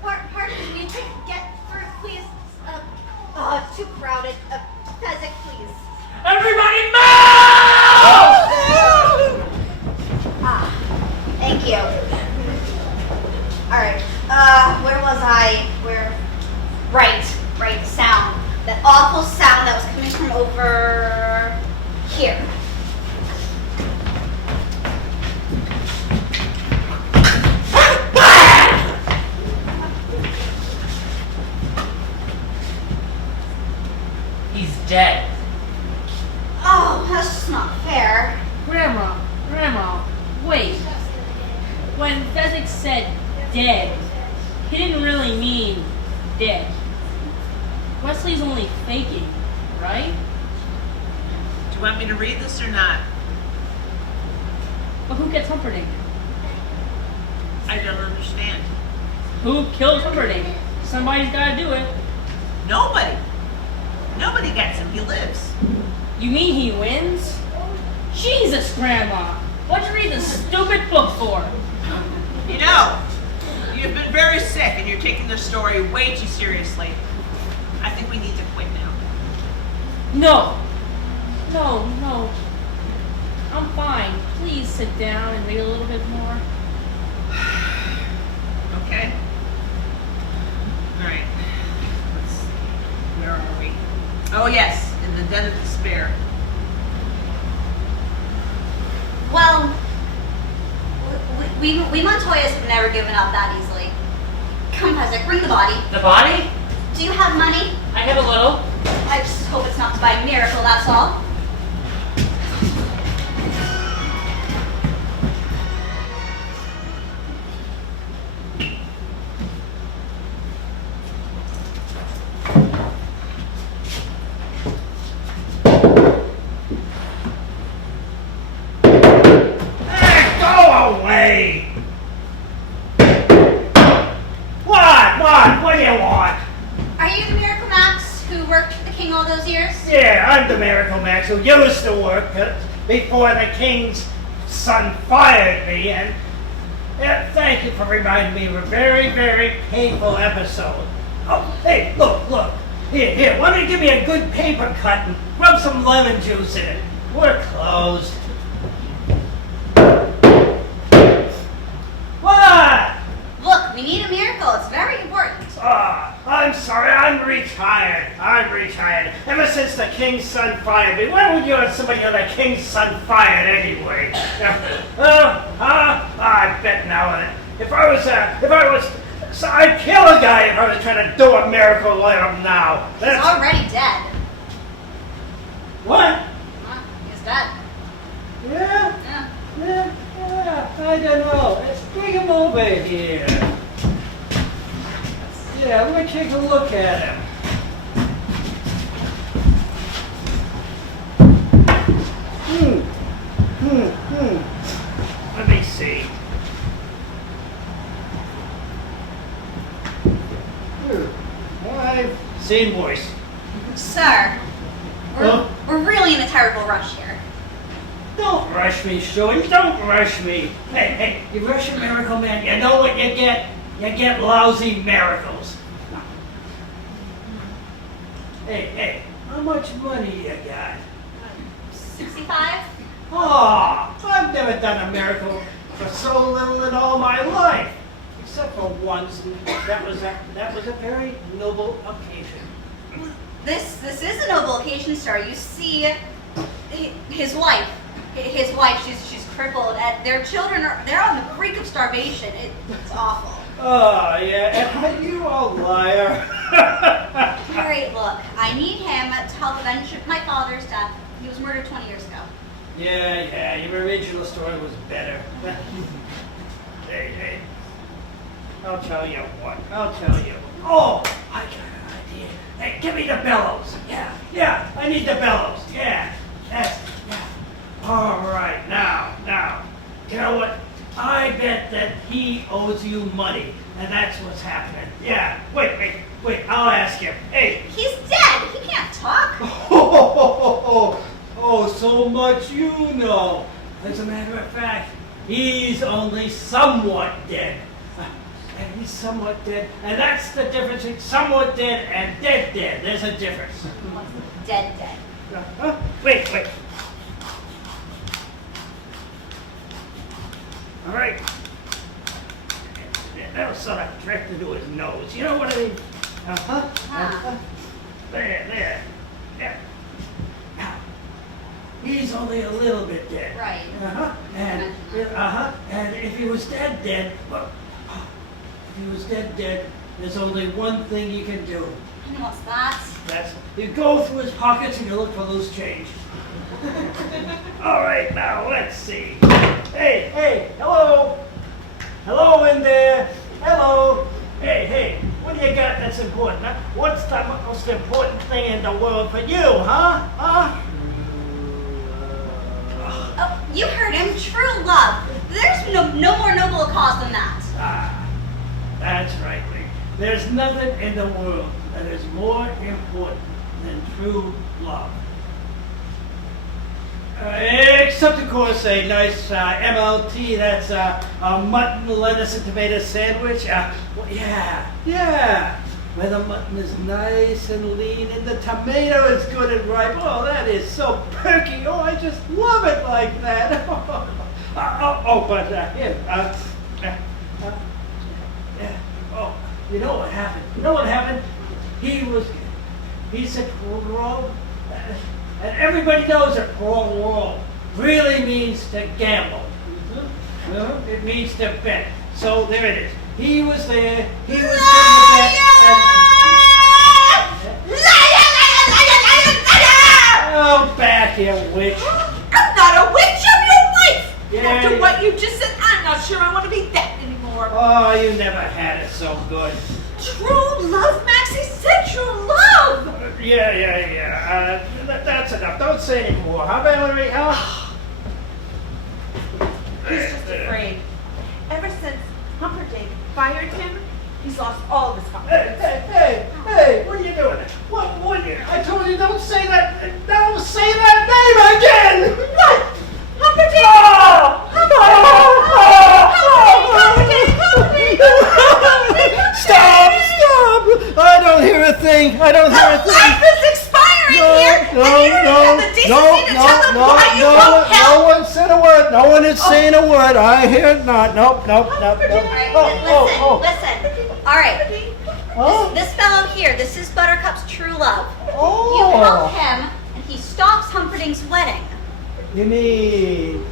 Pardon me. You could get through, please. It's too crowded. Fezzik, please. Everybody move! Thank you. Alright. Where was I? Right. The sound. That awful sound that was coming from over here. He's dead. Oh, that's just not fair. Grandma, wait. When Fezzik said dead, he didn't really mean dead. Wesley's only faking, right? Do you want me to read this or not? But who gets Humperdinck? I don't understand. Who killed Humperdinck? Somebody's gotta do it. Nobody. Nobody gets him. He lives. You mean he wins? Jesus, Grandma! What'd you read this stupid book for? You know, you've been very sick and you're taking this story way too seriously. I think we need to quit now. No. I'm fine. Please sit down and read a little bit more. Okay. All right. Let's see. Where are we? Oh yes, in the den of despair. Well, we Montoyas have never given up that easily. Come, Fezzik, bring the body. The body? Do you have money? I have a little. I just hope it's not by miracle, that's all. who used to work before the king's son fired me, and thank you for reminding me of a very, very painful episode. Oh, hey, look. Here, why don't you give me a good paper cut and rub some lemon juice in it? We're closed. What? Look, we need a miracle. It's very important. I'm sorry, I'm retired. Ever since the king's son fired me. Why would you have somebody on the king's son fired anyway? I bet now if I was, so I'd kill a guy if I was trying to do a miracle like him now. He's already dead. What? He's dead. Yeah? Yeah, I don't know. Let's bring him over here. Yeah, we're gonna take a look at him. Let me see. I've seen voice. Sir, we're really in a terrible rush here. Don't rush me, Stewie. Don't rush me. Hey, you rush a miracle man, you know what you get? You get lousy miracles. Hey, how much money you got? 65? Oh, I've never done a miracle for so little in all my life. Except for once, and that was a very noble occasion. This is a noble occasion, sir. You see, his wife, she's crippled, and their children they're on the brink of starvation. It's awful. Oh, yeah, are you a liar? Harry, look, I need him to help avenge my father's death. He was murdered 20 years ago. Yeah, your original story was better. Hey, I'll tell you what. Oh, I got an idea. Hey, give me the bellows. Yeah, I need the bellows. Yeah. All right, now, you know what? I bet that he owes you money, and that's what's happening. Yeah, wait, I'll ask him. Hey. He's dead. He can't talk. Oh, so much you know. As a matter of fact, he's only somewhat dead. And he's somewhat dead, and that's the difference between somewhat dead and dead. There's a difference. What's dead? Wait. All right. That'll sort of drift into his nose. You know what I mean? There. Yeah. Now, he's only a little bit dead. Right. And if he was dead, well, if he was dead, there's only one thing you can do. And what's that? You go through his pockets and you look for loose change. All right, now let's see. Hey, hello in there. Hello. Hey, what do you got that's important? Huh? What's the most important thing in the world for you, huh? Oh, you heard him. True love. There's no more noble a cause than that. That's right, Lee. There's nothing in the world that is more important than true love. Except, of course, a nice MLT, that's a mutton, lettuce, and tomato sandwich. Yeah. Where the mutton is nice and lean and the tomato is good and ripe. Oh, that is so perky. Oh, I just love it like that. You know what happened? He's a parole, and everybody knows that parole really means to gamble. It means to bet. So there it is. He was there. He was given the bet. Oh, back here, witch. I'm not a witch. I'm your wife. Yeah. After what you just said, I'm not sure I want to be that anymore. Oh, you never had it so good. True love, Maxie said true love. Yeah. That's enough. Don't say any more. Huh, Valerie? Huh? He's just afraid. Ever since Humperdinck fired him, he's lost all of his confidence. Hey, Hey, what are you doing? What I told you don't say that name again! What? Humperdinck! Stop! I don't hear a thing. Life is expiring here, and you don't have the decency to tell them why you won't help. No one said a word. No one is saying a word. I hear not. Nope. All right, listen. All right. This fellow here, this is Buttercup's true love. You help him, and he stops Humperdinck's wedding. You mean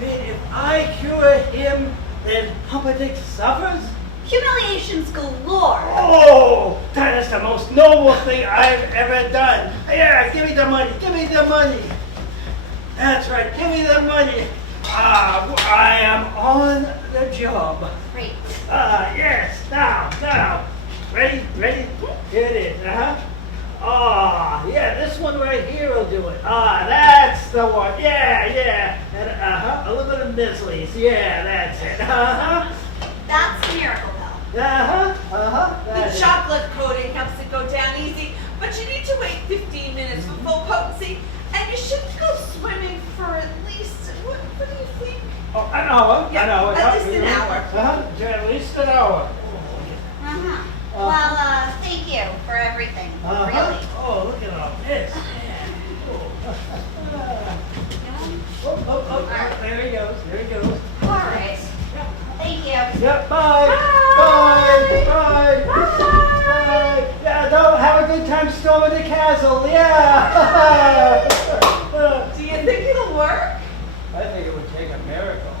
if I cure him, then Humperdinck suffers? Humiliations galore. Oh, that is the most noble thing I've ever done. Yeah, give me the money. That's right, give me the money. I am on the job. Great. Yes, now. Ready? Here it is, yeah, this one right here will do it. That's the one. Yeah. And, a little bit of Misley's. Yeah, that's it. That's a miracle, though. The chocolate coating helps it go down easy, but you need to wait 15 minutes for full potency, and you shouldn't go swimming for at least, what do you think? Oh, an hour. Yeah, at least an hour. At least an hour. Well, thank you for everything. Really. Oh, look at all this. There he goes. All right. Thank you. Yep, bye. Yeah, don't have a good time storming the castle. Yeah. Do you think it'll work? I think it would take a miracle.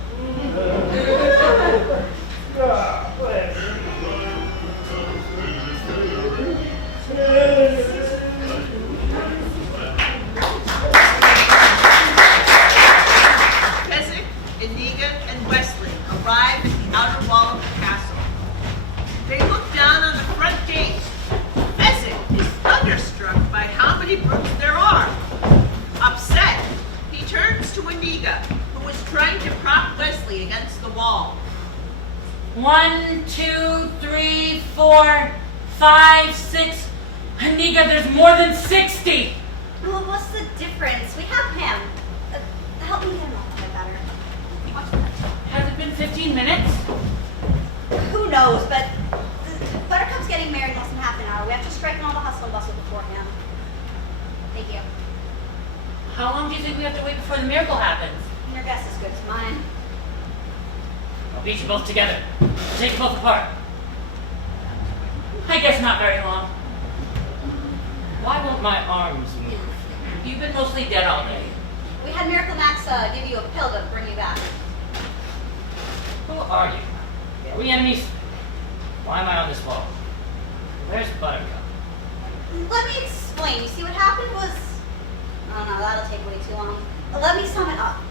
Keswick, Iniga, and Wesley arrived at the outer wall of the castle. They look down on the front gate. Keswick is thunderstruck by how many brooks there are. Upset, he turns to Iniga, who was trying to prop Wesley against the wall. 1, 2, 3, 4, 5, 6. Iniga, there's more than 60. Well, what's the difference? We have him. Help me get him a little bit better. Watch that. Has it been 15 minutes? Who knows, but Buttercup's getting married in less than half an hour. We have to strike all the hustle and bustle beforehand. Thank you. How long do you think we have to wait before the miracle happens? Your guess is good as mine. I'll beat you both together. I'll take you both apart. I guess not very long. Why won't my arms move? You've been mostly dead all day. We had Miracle Max give you a pill to bring you back. Who are you? Are we enemies? Why am I on this wall? Where's Buttercup? Let me explain. You see, what happened was... Oh no, that'll take way too long. Let me sum it up.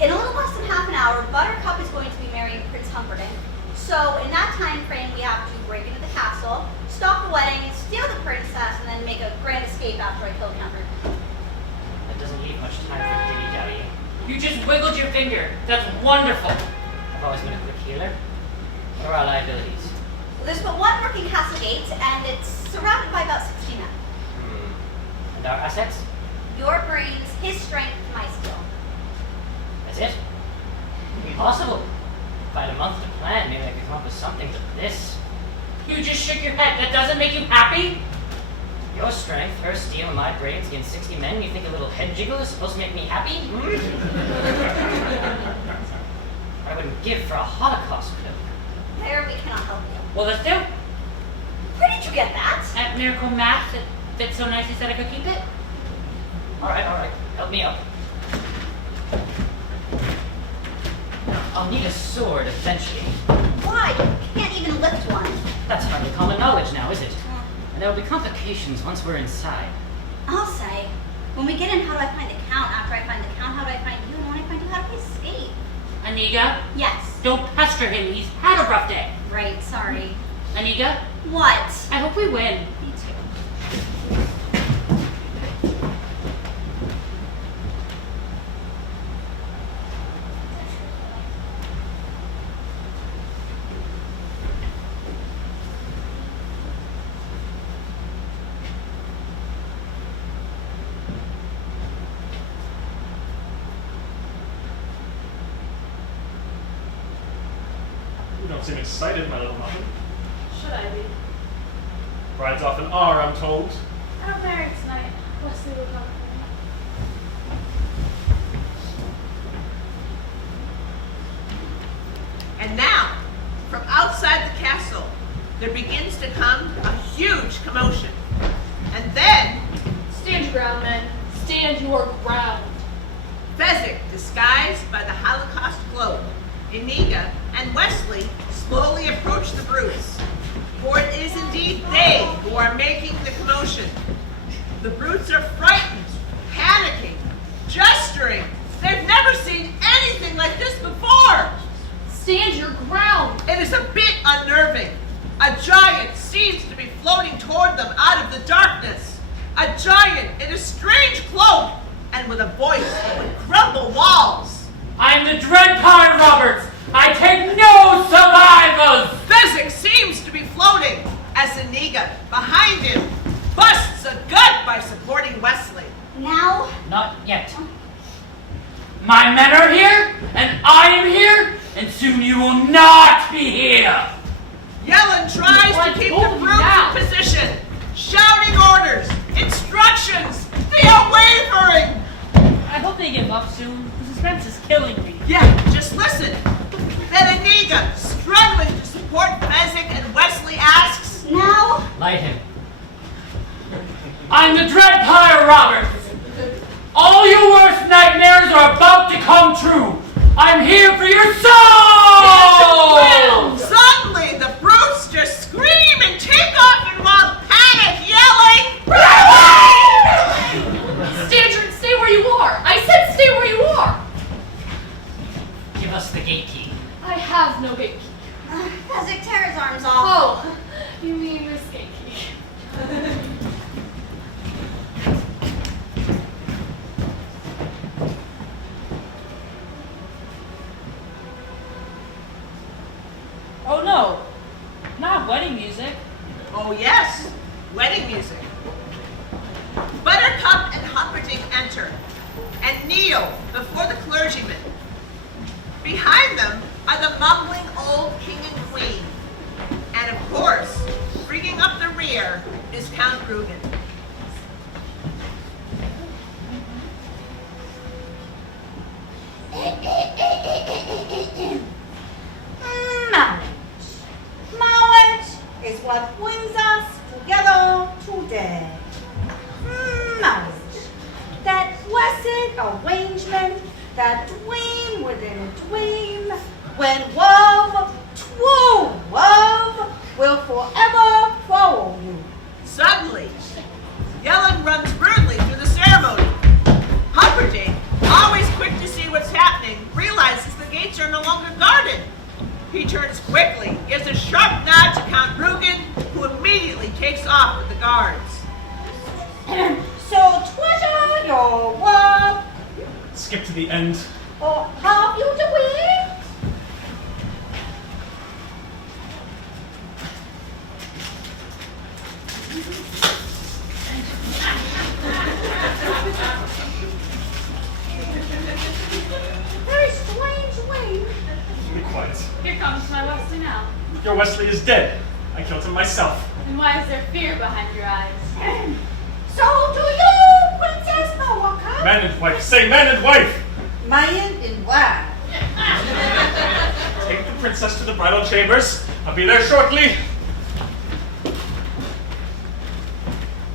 In a little less than half an hour, Buttercup is going to be marrying Prince Humperdinck. So in that time frame, we have to break into the castle, stop the wedding, steal the princess, and then make a grand escape after I kill Humperdinck. That doesn't leave much time for dilly-dally. You just wiggled your finger. That's wonderful. I've always been a quick healer. What are our liabilities? Well, there's but one working castle gate, and it's surrounded by about 60 men. And our assets? Your brains, his strength, my skill. That's it? Impossible. If I had a month to plan, maybe I could come up with something to this. You just shook your head. That doesn't make you happy? Your strength, her steel, and my brains against 60 men, you think a little head jiggle is supposed to make me happy? I wouldn't give for a Holocaust cloak. There, we cannot help you. Well, let's do. Where did you get that? At Miracle Max, it fits so nice he said I could keep it. All right. Help me up. I'll need a sword eventually. Why? You can't even lift one. That's hardly common knowledge now, is it? And there will be complications once we're inside. I'll say. When we get in, how do I find the Count? After I find the Count, how do I find you? And when I find you, how do we escape? Iniga? Yes. Don't pester him. He's had a rough day. Right, sorry. Iniga? What? I hope we win. Me too. You don't seem excited, my little muffin. Should I be? Brides often are, I'm told. I'm married tonight. Wesley will come for me. And now, from outside the castle, there begins to come a huge commotion. And then, Stand your ground, men. Stand your ground. Fezzik, disguised by the Holocaust globe, Iniga, and Wesley slowly approach the brutes. For it is indeed they who are making the commotion. The brutes are frightened, panicking, gesturing. They've never seen anything like this before. Stand your ground. It is a bit unnerving. A giant seems to be floating toward them out of the darkness. A giant in a strange cloak and with a voice that would crumble walls. I'm the Dread Power Roberts. I take no survivors. Fezzik seems to be floating as Iniga, behind him, busts a gut by supporting Wesley. Now, Not yet. My men are here, and I am here, and soon you will not be here. Yellen tries Why, to keep both the of you brutes now. in position, shouting orders, instructions. They are wavering. I hope they give up soon. The suspense is killing me. Yeah, just listen. Then Iniga, struggling to support Fezzik and Wesley, asks, now, Light him. I'm the Dread Power Roberts. All your worst nightmares are about to come true. I'm here for your souls! Suddenly, the brutes just scream and take off in wild panic, yelling, Stay where you are. I said stay where you are. Give us the gate key. I have no gate key. Fezzik tear his arms off. Oh, you mean this gate key. Oh no, not wedding music. oh yes, wedding music. Buttercup and Humperdinck enter and kneel before the clergyman. Behind them are the mumbling old king and queen. And of course, bringing up the rear is Count Rugen. Marriage is what brings us together today. Marriage. That blessed arrangement, that dream within a dream, when love, true love, will forever follow you. Suddenly, Yellen runs rudely through the ceremony. Humperdinck, always quick to see what's happening, realizes the gates are no longer guarded. He turns quickly, gives a sharp nod to Count Rugen, who immediately takes off with the guards. So treasure your work, Skip to the end. or have you to wait? Very strange way. Be quiet. Here comes my Wesley now. Your Wesley is dead. I killed him myself. And why is there fear behind your eyes? So do you, Princess Buttercup? Man and wife. Say man and wife. Man in black. Take the princess to the bridal chambers. I'll be there shortly.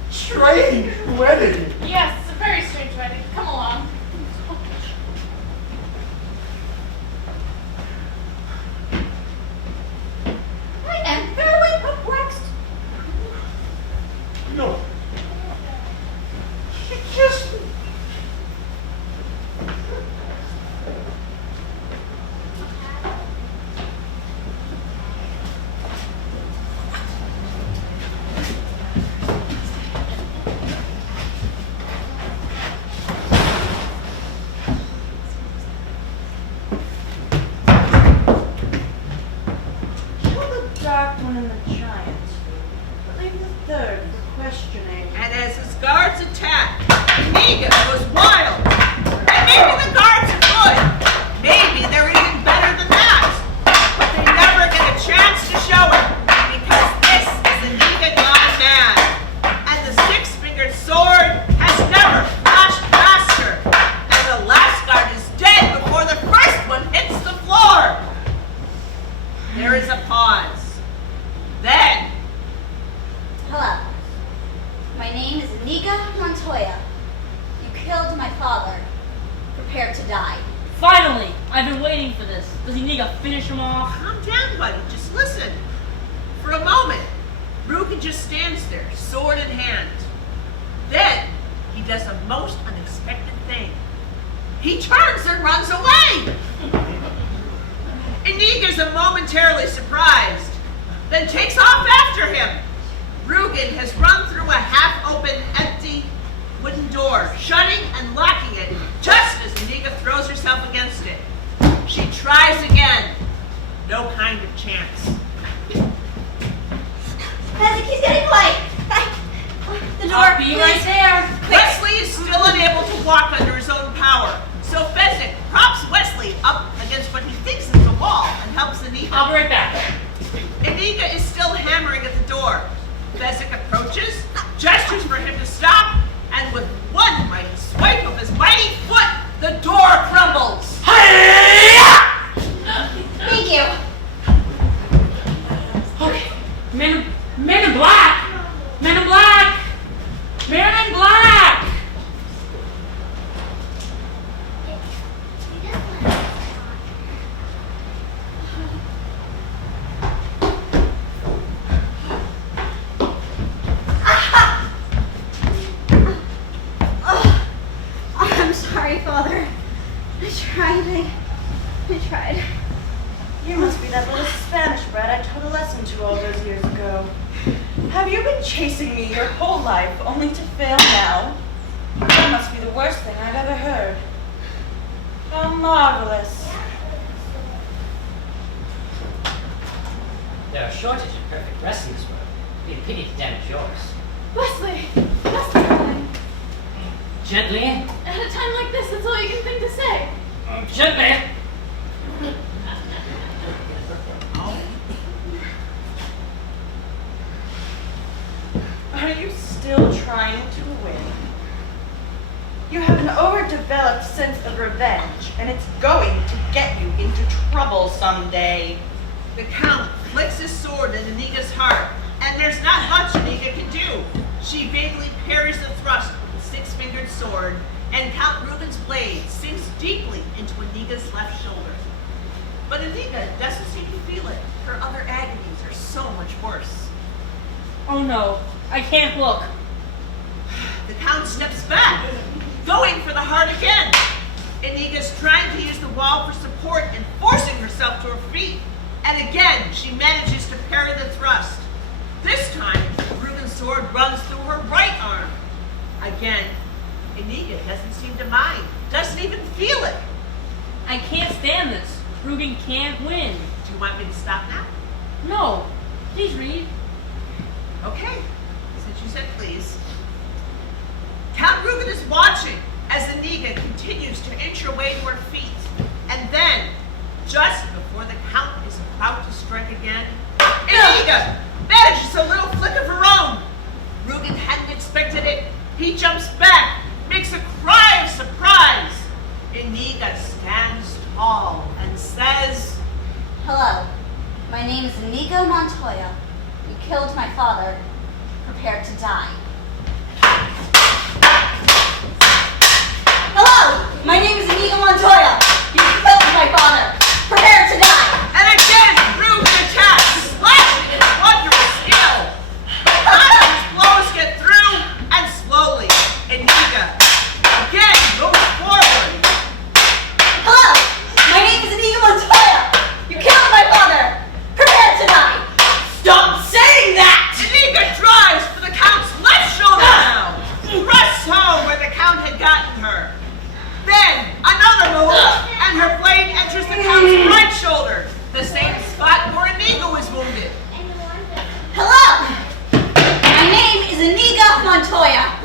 Strange wedding. Yes, it's a very strange wedding. Come along. I am very perplexed. No. She kissed me. Kill the dark one and the giant. But leave the third for questioning. And as his guards attack, Iniga goes wild. And maybe the guards are good. Maybe they're even better than that. But they never get this? Does Iniga finish him off? Calm down, buddy. Just listen. For a moment, Rugen just stands there, sword in hand. Then, he does a most unexpected thing. He turns and runs away! Iniga's momentarily surprised, then takes off after him. Rugen has run through a half-open, empty wooden door, shutting and locking it just as Iniga throws herself against it. She tries again. No kind of chance. Fezzik, he's getting away. The door, I'll be right please. there. Wesley is still unable to walk under his own power, so Fezzik props Wesley up against what he thinks is the wall and helps Iniga. I'll be right back. Iniga is still hammering at the door. Fezzik approaches, gestures for him to stop, and with one mighty swipe of his mighty foot, the door crumbles. Thank you. Okay. Men in black! Men in black! Men in black! I'm sorry, Father. I tried. You must be that little Spanish brat I taught a lesson to all those years ago. Have you been chasing me your whole life only to fail now? That must be the worst thing I've ever heard. How marvelous. There are shortages of perfect breasts in this world. It'd be a pity to damage yours. Wesley, darling. Gently. At a time like this, that's all you can think to say. Gently. Are you still trying to win? You have an overdeveloped sense of revenge, and it's going to get you into trouble someday. The Count flicks his sword in Iniga's heart, and there's not much Iniga can do. She vaguely parries the thrust with the six-fingered sword, and Count Ruben's blade sinks deeply into Iniga's left shoulder. But Iniga doesn't seem to feel it. Her other agonies are so much worse. Oh no, I can't look. The Count steps back, going for the heart again. Iniga's trying to use the wall for support and forcing herself to her feet. And again, she manages to parry the thrust. This time, Ruben's sword runs through her right arm. Again, Iniga doesn't seem to mind, doesn't even feel it. I can't stand this. Rugen can't win. Do you want me to stop now? No. Please read. Okay, since you said please. Count Ruben is watching as Iniga continues to inch her way to her feet. And then, just before the Count is about to strike again, Iniga manages a little flick of her own. Rugen hadn't expected it. He jumps back, makes a cry of surprise. Iniga stands tall and says, Hello. My name is Inigo Montoya. You killed my father. Prepare to die. Hello. My name is Inigo Montoya. You killed my father. Prepare to die. and again Ruben attacks, slashing his wondrous skill. None of his blows get through, and slowly, Iniga again moves forward. Hello. My name is Inigo Montoya. You killed my father. Prepare to die. Stop saying that! Iniga drives for the Count's left shoulder now. Thrusts home where the Count had gotten her. Then, another move, and her blade enters the Count's right shoulder, the same spot where Inigo was wounded. Hello. My name is Inigo Montoya.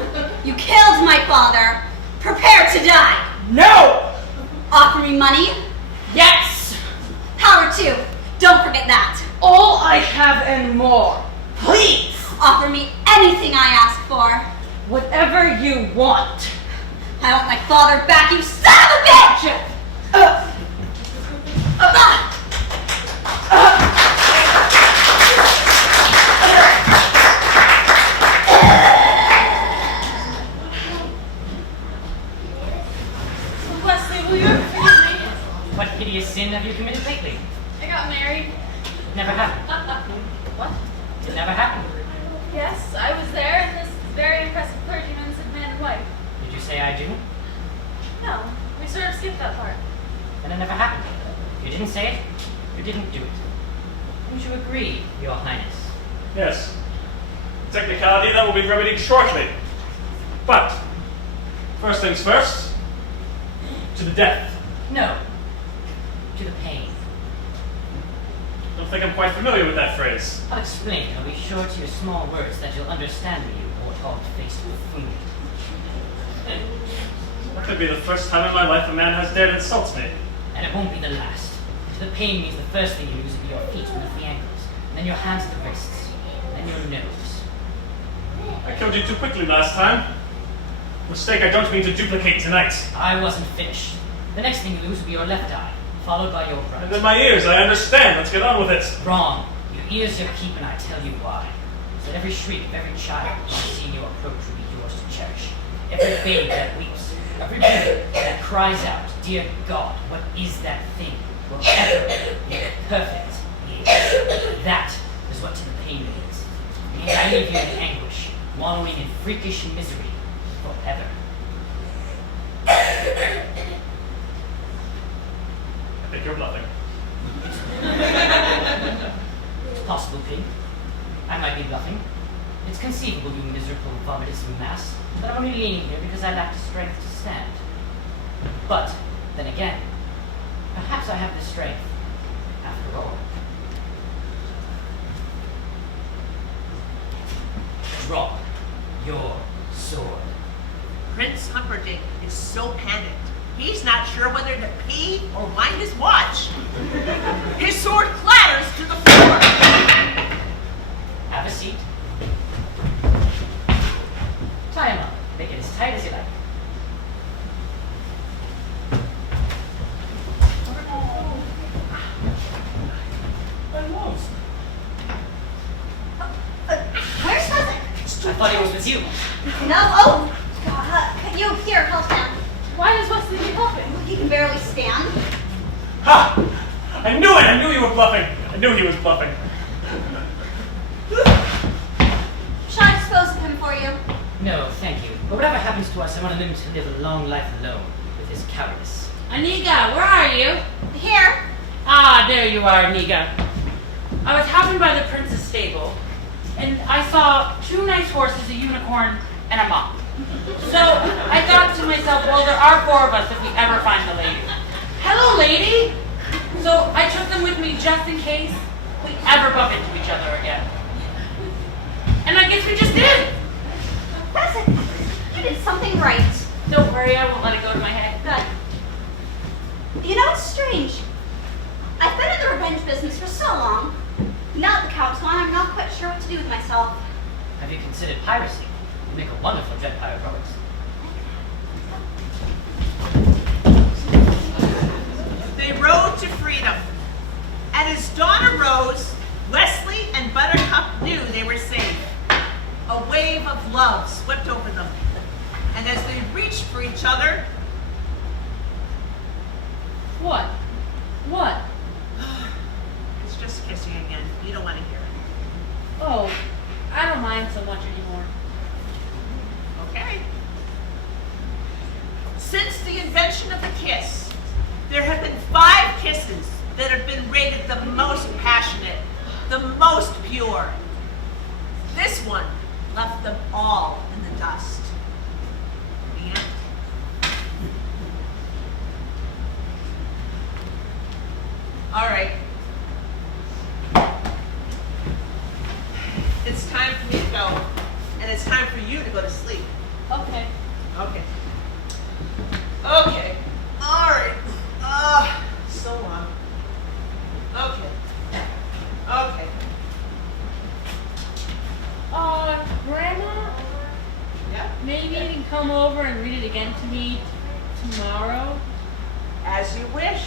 You killed my father. Prepare to die. No! Offer me money? Yes! Power 2. Don't forget that. All I have and more. Please! Offer me anything I ask for. Whatever you want. I want my father back, you son of a bitch! Wesley, will you ever forgive me? What hideous sin have you committed? news lately? I got married. It never happened. What? It never happened. Yes, I was there, and this very impressive clergyman said man and wife. Did you say I do? No, we sort of skipped that part. Then it never happened. You didn't say it. You didn't do it. Wouldn't you agree, Your Highness? Yes. Technicality that will be remedied shortly. But, first things first, to the death. No. To the pain. I don't think I'm quite familiar with that phrase. I'll explain. I'll be sure to use small words that you'll understand me, you wart-hog-faced buffoon. That could be the first time in my life a man has dared insult me. And it won't be the last. To the pain means the first thing you lose will be your feet beneath the ankles, and then your hands at the wrists, and then your nose. I killed you too quickly last time. Mistake I don't mean to duplicate tonight. I wasn't finished. The next thing you lose will be your left eye, followed by your right. And then my ears, I understand. Let's get on with it. Wrong. Your ears you'll keep, and I tell you why. So that every shriek of every child on seeing your approach will be yours to cherish. Every babe that weeps, every baby that cries out, dear God, what is that thing? Will ever be perfect. That is what to the pain means. It means I leave you in anguish, wallowing in freakish misery forever. I think you're bluffing. It's possible, Pig. I might be bluffing. It's conceivable, you miserable, vomitous mass, that I'm only leaning here because I lack the strength to stand. But, then again, perhaps I have the strength, after all. Draw your sword. Prince Humperdinck is so panicked. He's not sure whether to pee or wind his watch. His sword clatters to the floor. Have a seat. Tie him up. Make it as tight as you like. Where's Cousin? I thought he was with you. No, oh, God, you here, help him. Why does Wesley keep helping? He can barely stand. Ha! I knew it! I knew you were bluffing! I knew he was bluffing. Shall I dispose of him for you? No, thank you. But whatever happens to us, I want him to live a long life alone with his cowardice. Aniga, where are you? Here. Ah, there you are, Aniga. I was hopping by the prince's stable, and I saw 2 nice horses, a unicorn, and a mop. So I thought to myself, well, there are 4 of us if we ever find the lady. Hello, lady! So I took them with me just in case we ever bump into each other again. And I guess we just did. That's it. You did something right. Don't worry, I won't let it go to my head. Good. You know, it's strange. I've been in the revenge business for so long. Now that the Count's gone, I'm not quite sure what to do with myself. Have you considered piracy? You make a wonderful jet pirate, Roberts. They rode to freedom. And as dawn arose, Wesley and Buttercup knew they were safe. A wave of love swept over them. And as they reached for each other, What? What? it's just kissing again. You don't want to hear it. Oh, I don't mind so much anymore. Okay. Since the invention of the kiss, there have been 5 kisses that have been rated the most passionate, the most pure. This one left them all in the dust. The end. All right. It's time for me to go, and it's time for you to go to sleep. Okay. Okay. Okay. All right. So long. Okay. Okay. Grandma, Yeah. maybe you can come over and read it again to me tomorrow? As you wish.